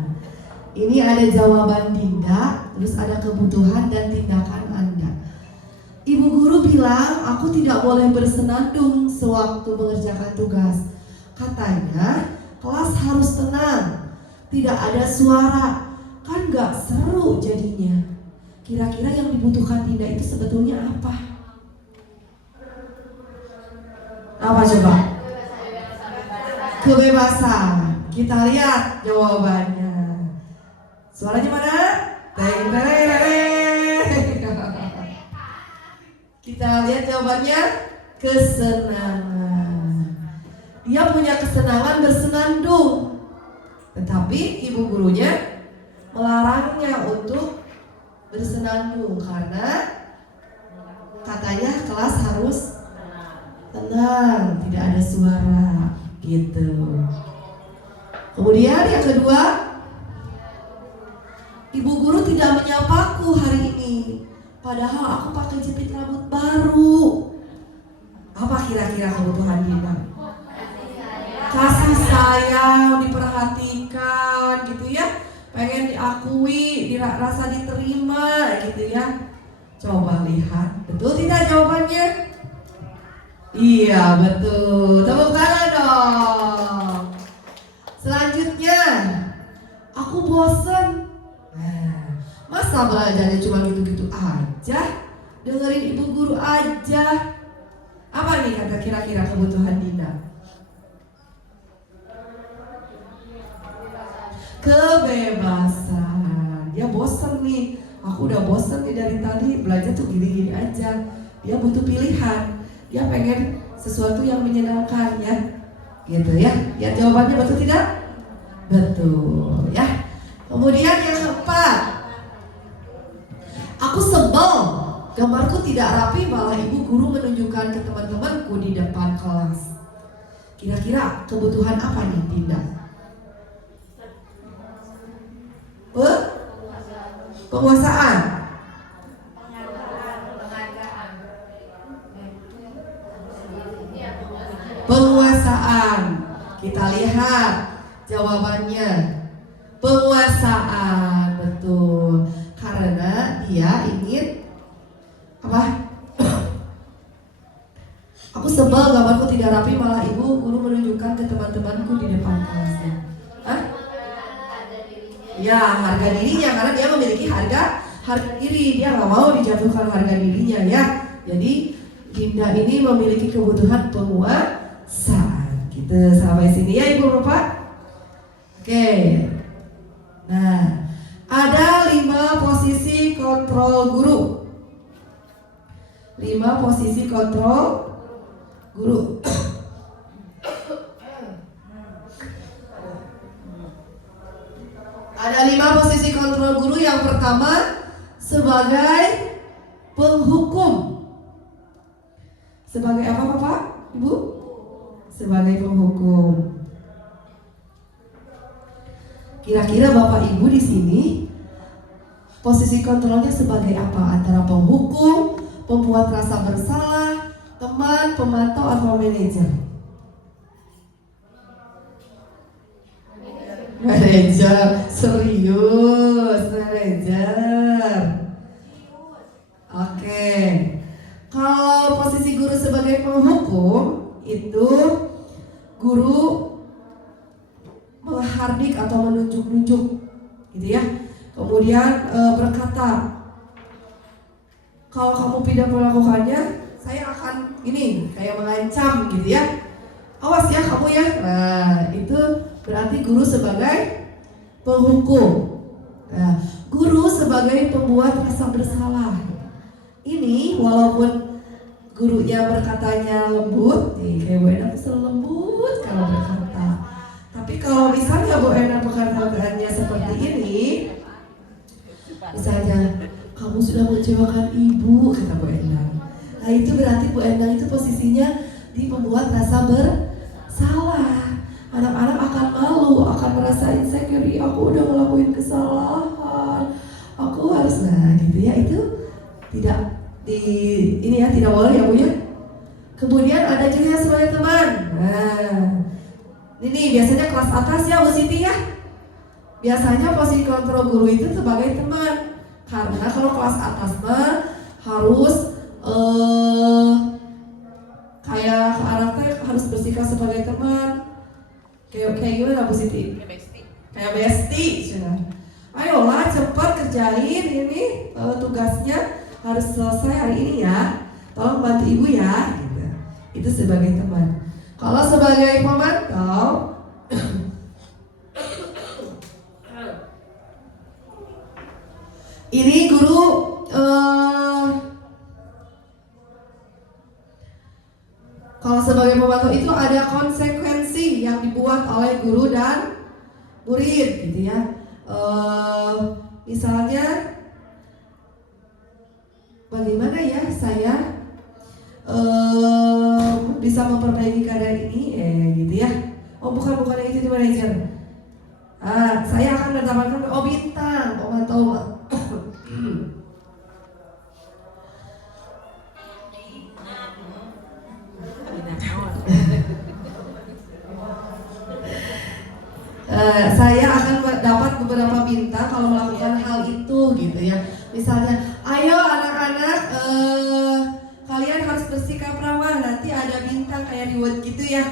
ini ada jawaban Dinda, terus ada kebutuhan dan tindakan Anda. Ibu guru bilang aku tidak boleh bersenandung sewaktu mengerjakan tugas. Katanya kelas harus tenang, tidak ada suara, kan gak seru jadinya. Kira-kira yang dibutuhkan Dinda itu sebetulnya apa? Apa coba? Kebebasan. Kita lihat jawabannya. Suaranya mana? Teng teng teng. Kita lihat jawabannya. Kesenangan. Dia punya kesenangan bersenandung, tetapi ibu gurunya melarangnya untuk bersenandung karena katanya kelas harus tenang, tidak ada suara gitu. Kemudian yang kedua, ibu guru tidak menyapaku hari ini, padahal aku pakai jepit rambut baru. Apa kira-kira kebutuhan Dinda? Kasih sayang, diperhatikan gitu ya, pengen diakui, dirasa diterima gitu ya. Coba lihat, betul tidak jawabannya? Iya betul, tepuk tangan dong. Selanjutnya, aku bosen. Nah, masa belajarnya cuma gitu-gitu aja? Dengerin ibu guru aja. Apa nih kata kira-kira kebutuhan Dinda? Kebebasan. Dia bosen nih. Aku udah bosen nih dari tadi, belajar tuh gini-gini aja. Dia butuh pilihan. Dia pengen sesuatu yang menyenangkan ya. Gitu ya. Ya jawabannya betul tidak? Betul ya. Kemudian yang keempat, aku sebel, gambarku tidak rapi, malah ibu guru menunjukkan ke teman-temanku di depan kelas. Kira-kira kebutuhan apa nih Dinda? Penguasaan. Penguasaan. Kita lihat jawabannya. Penguasaan, betul. Karena dia ingin apa? Aku sebel gambarku tidak rapi, malah ibu guru menunjukkan ke teman-temanku di depan kelasnya. Hah? Ya, harga dirinya, karena dia memiliki harga diri, dia nggak mau dijatuhkan harga dirinya ya. Jadi Dinda ini memiliki kebutuhan penguasaan. Kita sampai sini ya ibu bapak. Oke. Nah, ada 5 posisi kontrol guru. 5 posisi kontrol guru. Ada 5 posisi kontrol guru. Yang pertama, sebagai penghukum. Sebagai apa Bapak? Ibu? Sebagai penghukum. Kira-kira Bapak Ibu di sini posisi kontrolnya sebagai apa? Antara penghukum, pembuat rasa bersalah, teman, pemantau, atau manajer? Manajer, serius, manajer. Oke. Kalau posisi guru sebagai penghukum itu guru menghardik atau menunjuk-nunjuk, gitu ya. Kemudian berkata, kalau kamu tidak melakukannya, saya akan ini kayak mengancam, gitu ya. Awas ya kamu ya. Nah, itu berarti guru sebagai penghukum. Nah, guru sebagai pembuat rasa bersalah. Ini walaupun gurunya berkatanya lembut, nih kayak Bu Endang itu selalu lembut kalau berkata. Tapi kalau misalnya Bu Endang perkataannya seperti ini, misalnya kamu sudah mengecewakan ibu, kata Bu Endang. Nah itu berarti Bu Endang itu posisinya di pembuat rasa bersalah. Anak-anak akan malu, akan merasa insecure, aku udah ngelakuin kesalahan, aku harus, nah gitu ya, itu tidak ini ya, tidak boleh ya Bu ya. Kemudian ada juga sebagai teman. Nah, ini biasanya kelas atas ya Bu Siti ya. Biasanya posisi kontrol guru itu sebagai teman. Karena kalau kelas atas mah harus kayak anaknya harus bersikap sebagai teman. Kayak gimana Bu Siti? Kayak bestie. Ayolah cepat kerjain ini tugasnya harus selesai hari ini ya. Tolong bantu ibu ya. Gitu. Itu sebagai teman. Kalau sebagai pemantau, ini guru kalau sebagai pemantau itu ada konsekuensi yang dibuat oleh guru dan murid, gitu ya. Misalnya, bagaimana ya saya bisa memperbaiki keadaan ini, gitu ya. Oh bukan yang itu manajer. Saya akan mendapatkan bintang, pemantau. Saya akan dapat beberapa bintang kalau melakukan hal itu, gitu ya. Misalnya, ayo anak-anak, kalian harus bersikap ramah, nanti ada bintang kayak reward gitu ya.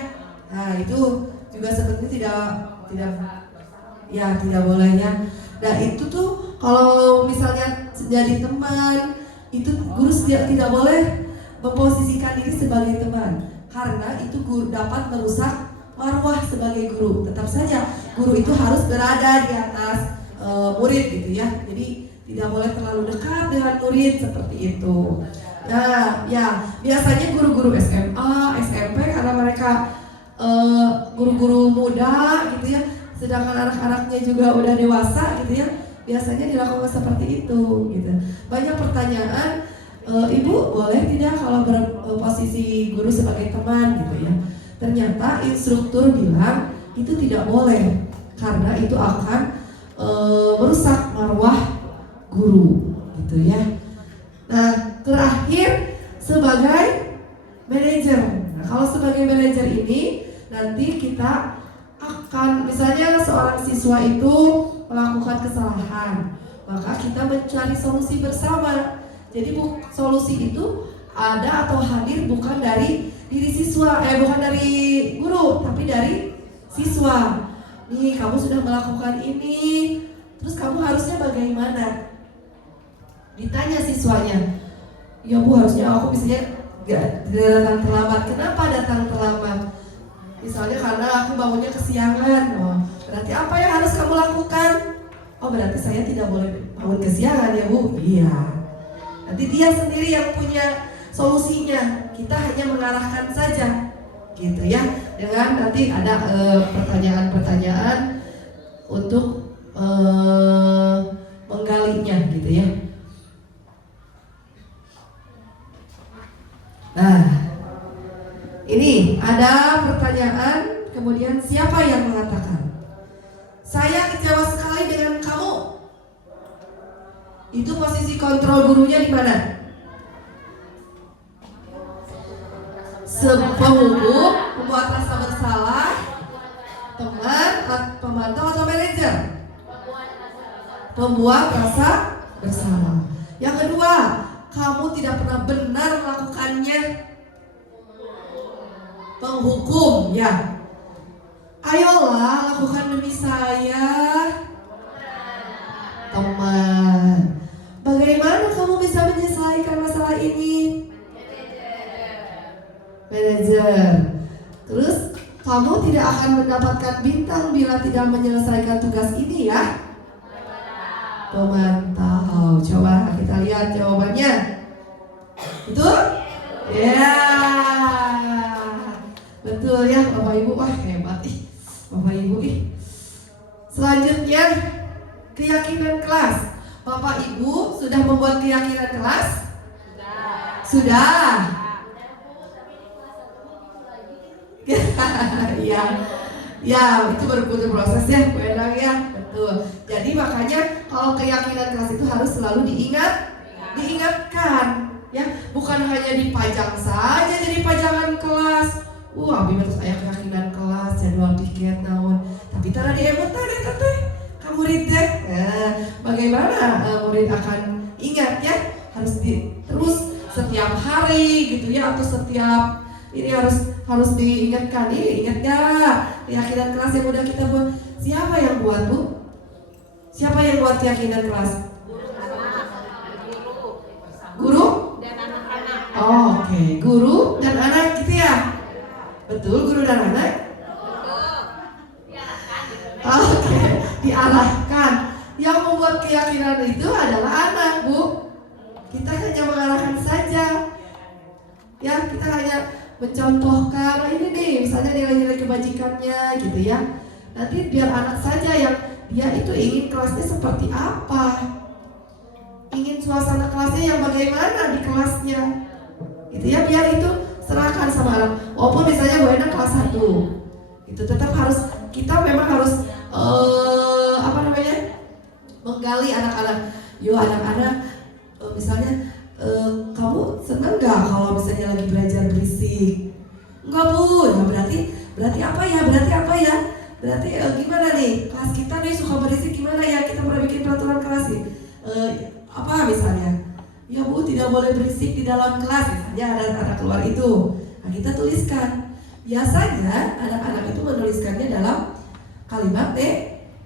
Nah itu juga sepertinya tidak boleh ya. Nah itu tuh kalau misalnya jadi teman, itu guru tidak boleh memposisikan diri sebagai teman, karena itu guru dapat merusak marwah sebagai guru. Tetap saja guru itu harus berada di atas murid, gitu ya. Jadi tidak boleh terlalu dekat dengan murid seperti itu. Nah, ya biasanya guru-guru SMA, SMP karena mereka guru-guru muda, gitu ya. Sedangkan anak-anaknya juga udah dewasa, gitu ya. Biasanya dilakukan seperti itu, gitu. Banyak pertanyaan, Ibu boleh tidak kalau berposisi guru sebagai teman, gitu ya. Ternyata instruktur bilang itu tidak boleh karena itu akan merusak marwah guru, gitu ya. Nah, terakhir sebagai manajer. Nah, kalau sebagai manajer ini nanti kita akan, misalnya seorang siswa itu melakukan kesalahan, maka kita mencari solusi bersama. Jadi solusi itu ada atau hadir bukan dari diri siswa, bukan dari guru, tapi dari siswa. Nih, kamu sudah melakukan ini, terus kamu harusnya bagaimana? Ditanya siswanya, ya Bu harusnya aku misalnya datang terlambat. Kenapa datang terlambat? Misalnya karena aku bangunnya kesiangan. Oh, berarti apa yang harus kamu lakukan? Oh berarti saya tidak boleh bangun kesiangan ya Bu? Iya. Nanti dia sendiri yang punya solusinya. Kita hanya mengarahkan saja, gitu ya. Dengan nanti ada pertanyaan-pertanyaan untuk menggalinya, gitu ya. Nah, ini ada pertanyaan, kemudian siapa yang mengatakan, saya kecewa sekali dengan kamu. Itu posisi kontrol gurunya di mana? Penghukum, membuat rasa bersalah, teman, pemantau atau manajer? Pembuat rasa bersalah. Yang kedua, kamu tidak pernah benar melakukannya. Penghukum, ya. Ayolah lakukan demi saya. Teman, bagaimana kamu bisa menyelesaikan masalah ini? Manajer. Terus kamu tidak akan mendapatkan bintang bila tidak menyelesaikan tugas ini ya? Pemantau. Coba kita lihat jawabannya. Betul? Ya. Betul ya Bapak Ibu. Wah hebat ih Bapak Ibu ih. Selanjutnya keyakinan kelas. Bapak Ibu sudah membuat keyakinan kelas? Sudah. Ya, ya itu berbutuh proses ya, Bu Endang ya, betul. Jadi makanya kalau keyakinan kelas itu harus selalu diingatkan, ya, bukan hanya dipajang saja jadi pajangan kelas. Abi terus aya keyakinan kelas, jadwal piket naon, tapi tara diemutan eta teh ka murid teh. Bagaimana murid akan ingat ya? Harus terus setiap hari gitu ya, atau setiap ini harus diingatkan. Ini ingat gak keyakinan kelas yang udah kita buat? Siapa yang buat, Bu? Siapa yang buat keyakinan kelas? Guru dan anak-anak. Oh, oke. Guru dan anak gitu ya. Betul, guru dan anak. Oke, diarahkan. Yang membuat keyakinan itu adalah anak, Bu. Kita hanya mengarahkan saja. Ya, kita hanya mencontohkan, nah ini nih misalnya nilai-nilai kebajikannya gitu ya. Nanti biar anak saja yang dia itu ingin kelasnya seperti apa, ingin suasana kelasnya yang bagaimana di kelasnya gitu ya, biar itu serahkan sama anak. Walaupun misalnya Bu Endang kelas 1 itu tetap harus, kita memang harus menggali anak-anak. Yo anak-anak, misalnya kamu senang gak kalau misalnya lagi belajar berisik? Enggak Bu, ya berarti apa ya? Berarti gimana nih? Kelas kita nih suka berisik gimana ya? Kita pernah bikin peraturan kelas nih. Apa misalnya? Ya Bu, tidak boleh berisik di dalam kelas. Misalnya ada anak keluar itu. Nah kita tuliskan. Biasanya anak-anak itu menuliskannya dalam kalimat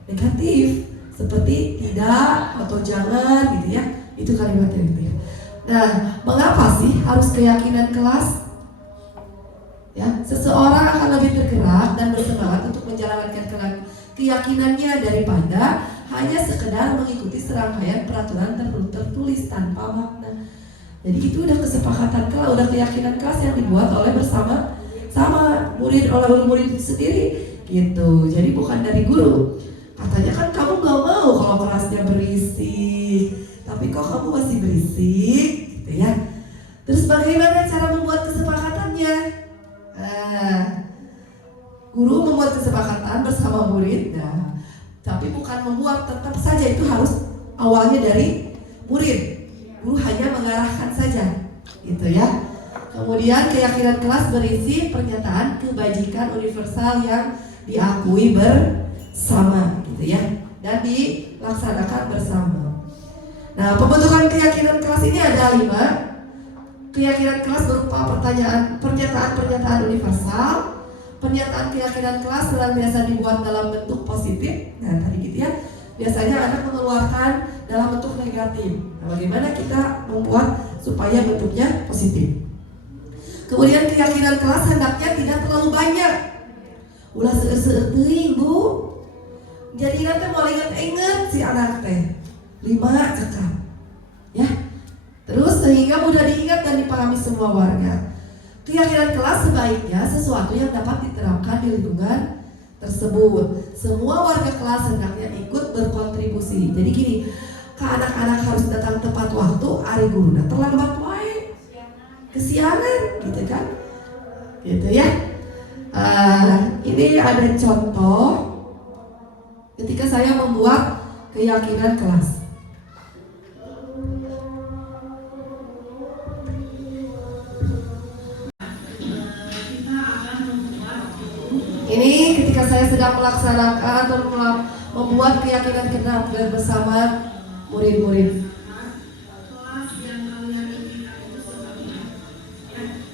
negatif, seperti tidak atau jangan gitu ya. Itu kalimat negatif. Nah, mengapa sih harus keyakinan kelas? Ya, seseorang akan lebih tergerak dan bersemangat untuk menjalankan keyakinannya daripada hanya sekedar mengikuti serangkaian peraturan tertulis tanpa makna. Jadi itu udah kesepakatan kelas, udah keyakinan kelas yang dibuat oleh bersama murid, oleh murid itu sendiri gitu. Jadi bukan dari guru. Katanya kan kamu gak mau kalau kelasnya berisik, tapi kok kamu masih berisik gitu ya. Terus bagaimana cara membuat kesepakatannya? Guru membuat kesepakatan bersama murid, tapi bukan membuat, tetap saja itu harus awalnya dari murid. Guru hanya mengarahkan saja gitu ya. Kemudian keyakinan kelas berisi pernyataan kebajikan universal yang diakui bersama gitu ya, dan dilaksanakan bersama. Nah, pembentukan keyakinan kelas ini ada 5. Keyakinan kelas berupa pernyataan universal. Pernyataan keyakinan kelas biasa dibuat dalam bentuk positif. Nah, tadi gitu ya. Biasanya anak mengeluarkan dalam bentuk negatif. Nah, bagaimana kita membuat supaya bentuknya positif? Kemudian keyakinan kelas hendaknya tidak terlalu banyak. Ulah seueur-seueur teuing, Bu. Jadi nanti mau inget si anak teh 5 cekap ya, terus sehingga mudah diingat dan dipahami semua warga. Keyakinan kelas sebaiknya sesuatu yang dapat diterapkan di lingkungan tersebut. Semua warga kelas hendaknya ikut berkontribusi. Jadi gini, ke anak-anak harus datang tepat waktu, ari guru terlambat wae, kesiangan gitu kan, gitu ya. Ini ada contoh ketika saya membuat keyakinan kelas. Ini ketika saya sedang melaksanakan atau membuat keyakinan kita bersama murid-murid. Kelas yang kalian inginkan itu seperti apa?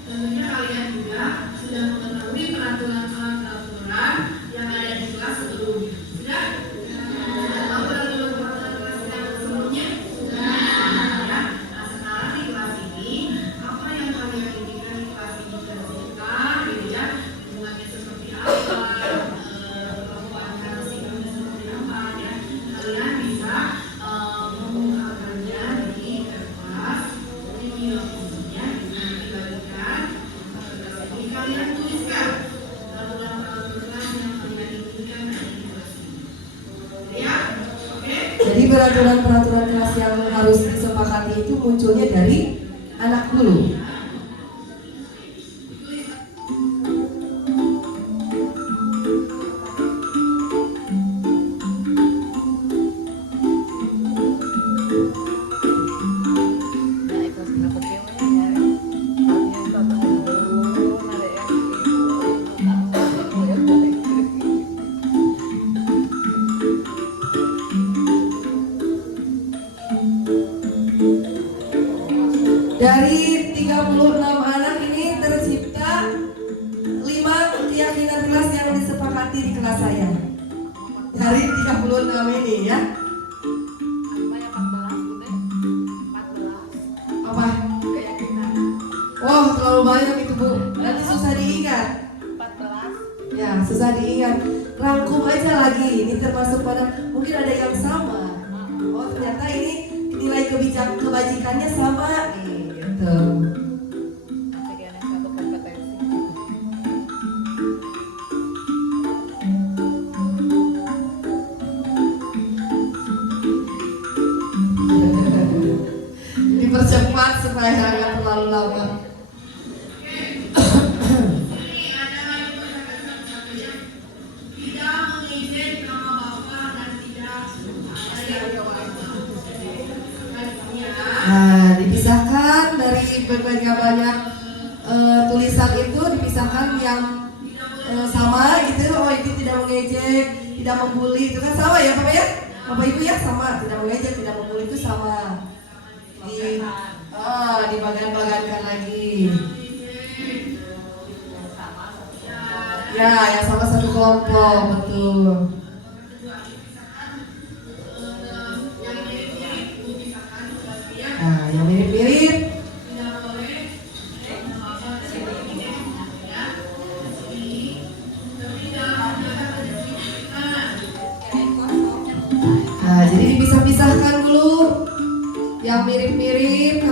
Tentunya kalian juga sudah mengetahui peraturan yang ada Jadi peraturan-peraturan kelas yang harus disepakati itu munculnya dari anak dulu. Dari 36 anak ini tercipta 5 keyakinan kelas yang disepakati di kelas saya. Dari 36 ini ya. Apa? Oh, terlalu banyak itu Bu. Nanti susah diingat. Ya, susah diingat. Rangkum aja lagi. Ini termasuk pada mungkin ada yang sama. Oh, ternyata ini nilai kebajikannya sama nih. Gitu. Dipercepat supaya nggak terlalu lama. tidak mengizin nama bapak dan tidak Nah, dipisahkan dari banyak tulisan itu, dipisahkan yang sama gitu. Oh, ini tidak mengejek, tidak membuli, itu kan sama ya Bapak ya? Bapak Ibu ya sama, tidak mengejek, tidak membuli itu sama. Dibagian-bagiankan lagi. Ya, yang sama satu kelompok, betul. Nah, yang mirip-mirip. Nah, jadi dipisah-pisahkan dulu. Yang mirip-mirip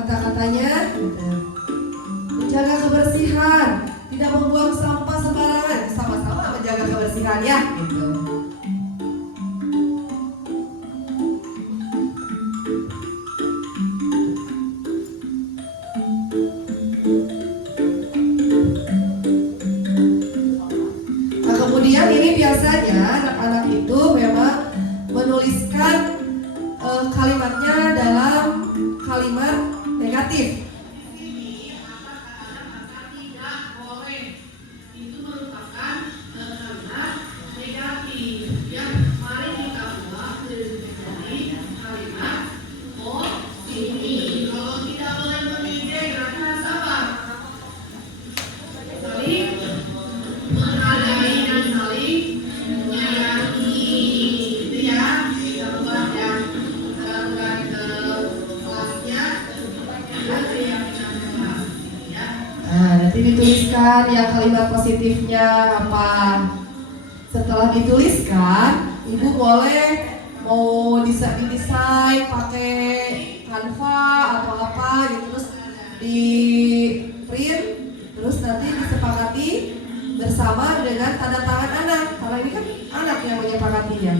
kata-katanya. Menjaga kebersihan, tidak membuang sampah sembarangan, sama-sama menjaga kebersihan ya, gitu. Nah, kemudian ini biasanya anak-anak itu memang menuliskan kalimatnya dalam kalimat negatif. Nanti dituliskan yang kalimat positifnya apa. Setelah dituliskan, ibu boleh mau didesain pakai Canva atau apa gitu, terus di print, terus nanti disepakati bersama dengan tanda tangan anak, karena ini kan anak yang menyepakatinya.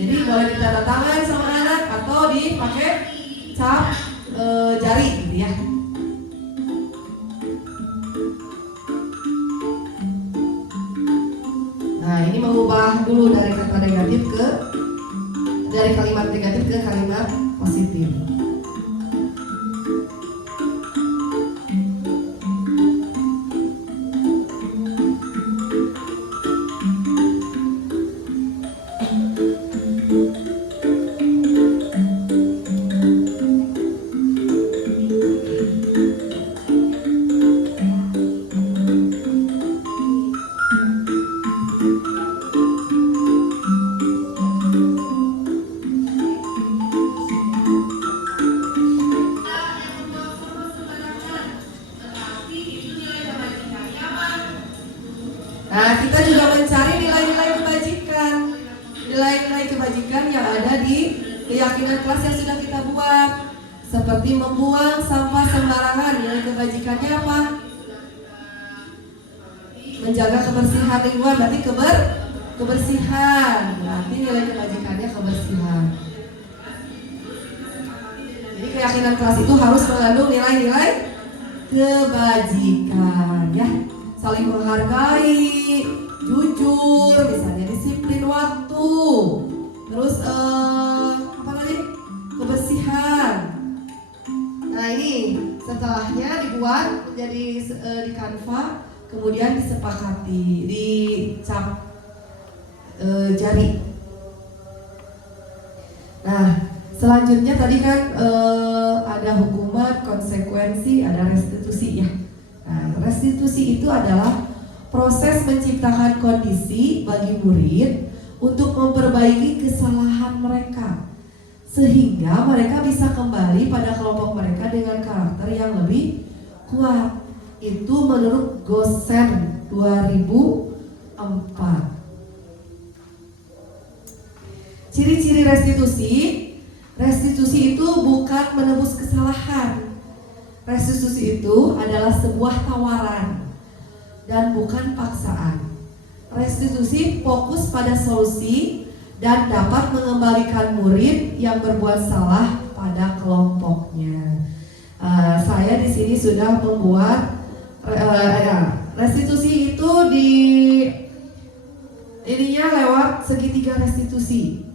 Jadi boleh ditanda tangan sama anak atau dipakai cap jari gitu ya. Nah, ini mengubah dulu dari kata negatif dari kalimat negatif ke kalimat positif. Nah, kita juga mencari nilai-nilai kebajikan. Nilai-nilai kebajikan yang ada di keyakinan kelas yang sudah kita buat. Seperti membuang sampah sembarangan, nilai kebajikannya apa? Menjaga kebersihan lingkungan, berarti kebersihan. Berarti nilai kebajikannya keyakinan kelas itu harus mengandung nilai-nilai kebajikan ya, saling menghargai, jujur, misalnya disiplin waktu, terus apa lagi, kebersihan. Nah ini setelahnya dibuat menjadi di Canva, kemudian disepakati, dicap jari. Nah selanjutnya tadi kan ada hukuman, konsekuensi, ada restitusi ya. Nah, restitusi itu adalah proses menciptakan kondisi bagi murid untuk memperbaiki kesalahan mereka sehingga mereka bisa kembali pada kelompok mereka dengan karakter yang lebih kuat. Itu menurut Gosen 2004. Ciri-ciri restitusi. Restitusi itu bukan menebus kesalahan. Restitusi itu adalah sebuah tawaran dan bukan paksaan. Restitusi fokus pada solusi dan dapat mengembalikan murid yang berbuat salah pada kelompoknya. Saya di sini sudah membuat restitusi itu di ininya lewat segitiga restitusi.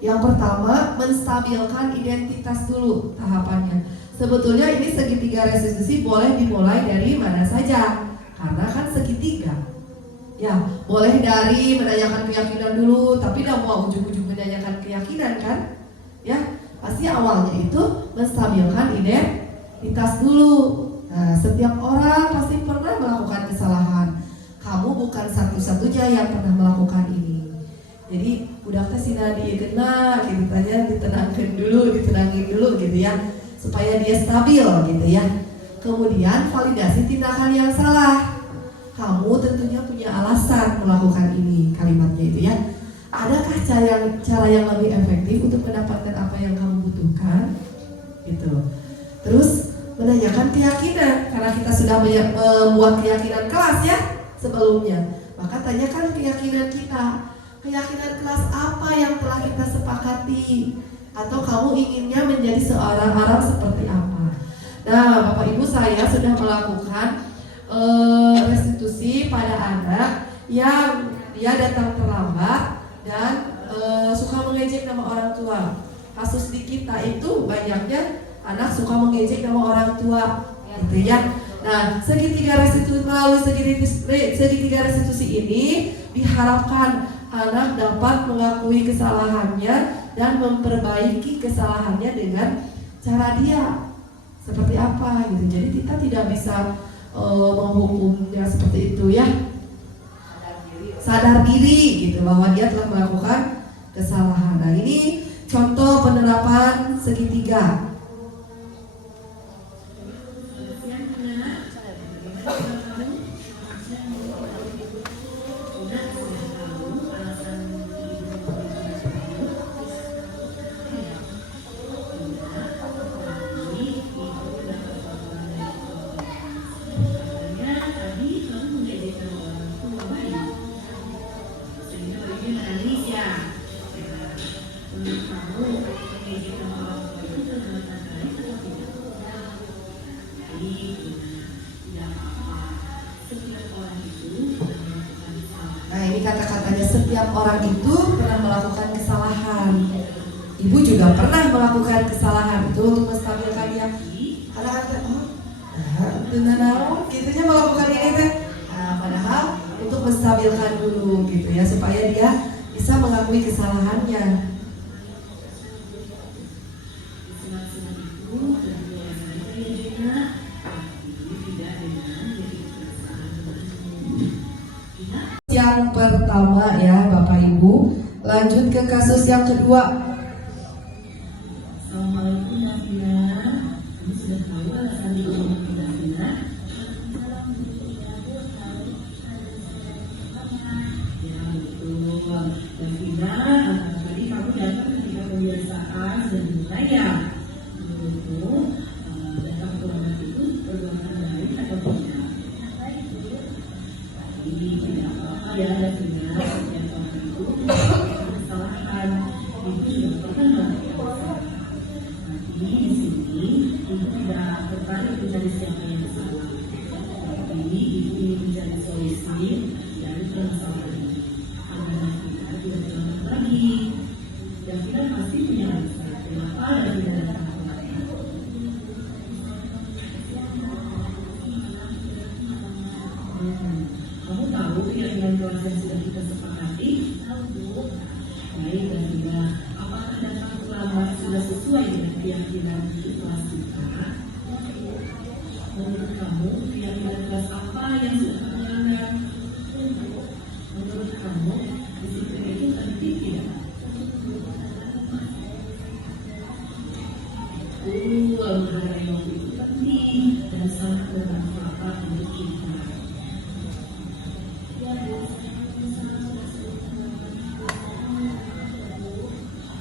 Yang pertama, menstabilkan identitas dulu tahapannya. Sebetulnya ini segitiga restitusi boleh dimulai dari mana saja, karena kan segitiga. Ya, boleh dari menanyakan keyakinan dulu, tapi tidak mau ujung-ujung menanyakan keyakinan kan? Ya, pasti awalnya itu menstabilkan identitas dulu. Nah, setiap orang pasti pernah melakukan kesalahan. Kamu bukan satu-satunya yang pernah melakukan ini. Jadi budak teh sina dieukeuna gitu tanya, ditenangin dulu gitu ya, supaya dia stabil gitu ya. Kemudian validasi tindakan yang salah. Kamu tentunya punya alasan melakukan ini, kalimatnya itu ya. Adakah cara yang lebih efektif untuk mendapatkan apa yang kamu butuhkan? Gitu. Terus menanyakan keyakinan, karena kita sudah membuat keyakinan kelas ya sebelumnya. Maka tanyakan keyakinan kita. Keyakinan kelas apa yang telah kita sepakati, atau kamu inginnya menjadi seorang orang seperti apa? Nah, Bapak Ibu, saya sudah melakukan restitusi pada anak yang dia datang terlambat dan suka mengejek nama orang tua. Kasus di kita itu banyaknya anak suka mengejek nama orang tua, gitu ya. Nah, segitiga restitusi, melalui segitiga restitusi ini diharapkan anak dapat mengakui kesalahannya dan memperbaiki kesalahannya dengan cara dia seperti apa gitu. Jadi kita tidak bisa menghukumnya seperti itu ya. Sadar diri gitu bahwa dia telah melakukan kesalahan. Nah, ini contoh penerapan segitiga. Nah, ini kata-katanya, setiap orang itu pernah melakukan kesalahan. Ibu juga pernah melakukan kesalahan itu untuk menstabilkan dia. Anak-anak, gitunya melakukan ini teh. Nah, padahal untuk menstabilkan dulu gitu ya, supaya dia bisa mengakui kesalahannya. Yang pertama ya Bapak Ibu, lanjut ke kasus yang kedua. Assalamualaikum Nafina. Ini sudah tahu alasan dihukum Nafina? Ya betul. Nafina, tadi kamu datang ketika pembiasaan dan ya. Menurutmu datang ke rumah itu perbuatan baik atau tidak? Jadi tidak apa-apa ya Nafina. Setiap orang itu kesalahan itu juga pernah melakukan kesalahan. kegiatan di kelas kita. Menurut kamu, kegiatan kelas apa yang sudah kamu langgar? Menurut kamu, disiplin itu penting tidak? Olahraga yang itu penting dan sangat bermanfaat untuk kita.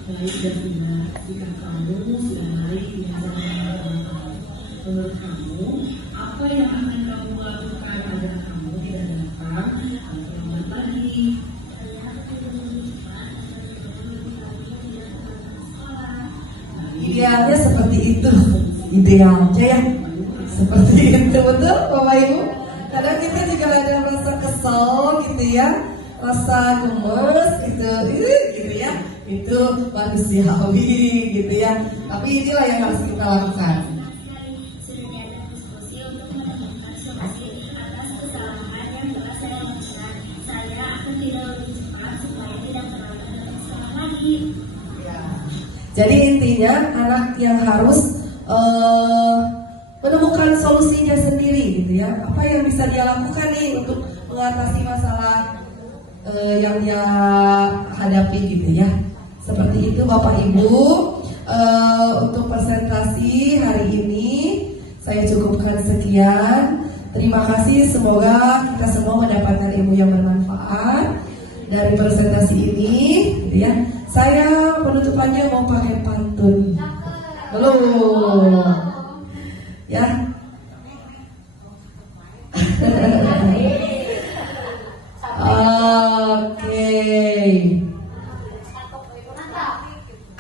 Baik dan benar, jika kamu sudah naik dengan teman-teman, menurut kamu, apa yang akan kamu lakukan agar kamu tidak datang atau terlambat lagi? Idealnya seperti itu, idealnya ya seperti itu, betul Bapak Ibu. Kadang kita juga ada rasa kesel gitu ya, rasa gemes gitu ya, itu manusiawi gitu ya. Tapi inilah yang harus kita lakukan. Jadi intinya anak yang harus menemukan solusinya sendiri gitu ya. Apa yang bisa dia lakukan nih untuk mengatasi masalah yang dia hadapi gitu ya. Seperti itu Bapak Ibu. Untuk presentasi hari ini saya cukupkan sekian. Terima kasih, semoga kita semua mendapatkan ilmu yang bermanfaat dari presentasi ini gitu ya. Saya penutupannya mau pakai pantun. Belum. Ya. Oke.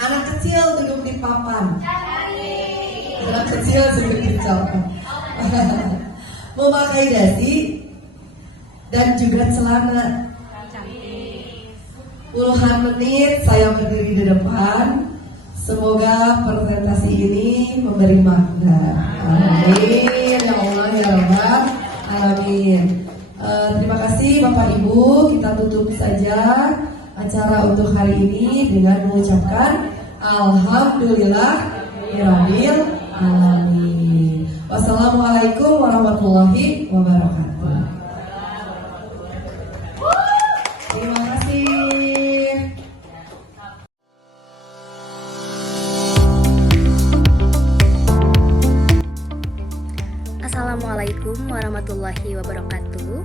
Anak kecil duduk di papan. Anak kecil duduk di papan. Memakai dasi dan juga celana. Puluhan menit saya berdiri di depan. Semoga presentasi ini memberi makna. Amin ya Allah ya Rabbal Alamin. Terima kasih Bapak Ibu. Kita tutup saja acara untuk hari ini dengan mengucapkan Alhamdulillahirabbil alamin. Wassalamualaikum warahmatullahi wabarakatuh. Terima kasih. Assalamualaikum warahmatullahi wabarakatuh.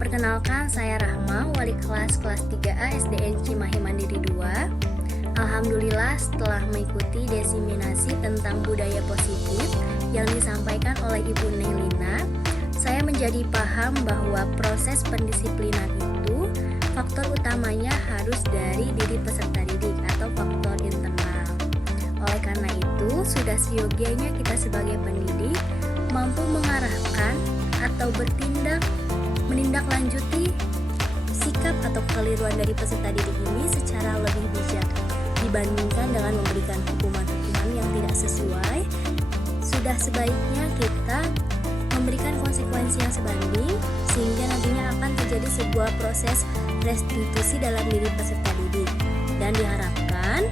Perkenalkan, saya Rahma, wali kelas 3A SDN Cimahi Mandiri 2. Alhamdulillah, setelah mengikuti diseminasi tentang budaya positif yang disampaikan oleh Ibu Nelina, saya menjadi paham bahwa proses pendisiplinan itu faktor utamanya harus dari diri peserta didik atau faktor internal. Oleh karena itu, sudah seyogianya kita sebagai pendidik mampu mengarahkan atau menindaklanjuti sikap atau kekeliruan dari peserta didik ini secara lebih bijak dibandingkan dengan memberikan hukuman-hukuman yang tidak sesuai. Sudah sebaiknya kita memberikan konsekuensi yang sebanding sehingga nantinya akan terjadi sebuah proses restitusi dalam diri peserta didik, dan diharapkan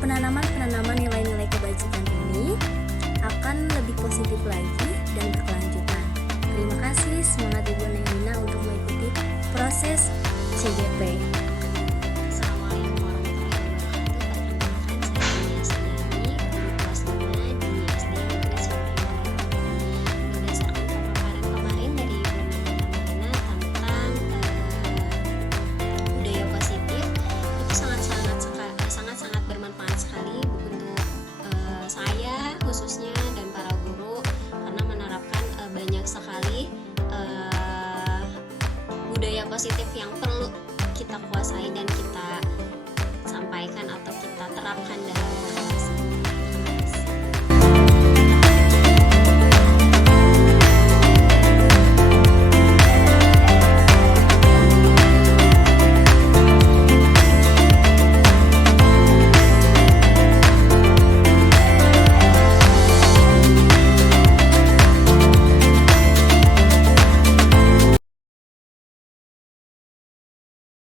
penanaman nilai-nilai kebajikan ini akan lebih positif lagi dan berkelanjutan. Terima kasih, semangat Ibu Nelina untuk mengikuti proses CGP. Assalamualaikum warahmatullahi wabarakatuh. Perkenalkan, saya Nia Setiani, kelas 5 di SD Negeri Cimahi. Berdasarkan pemaparan kemarin dari Ibu Nelina tentang budaya positif, itu sangat bermanfaat sekali untuk saya khususnya dan para guru, karena menerapkan banyak sekali budaya positif yang perlu kita kuasai dan kita sampaikan atau kita terapkan dalam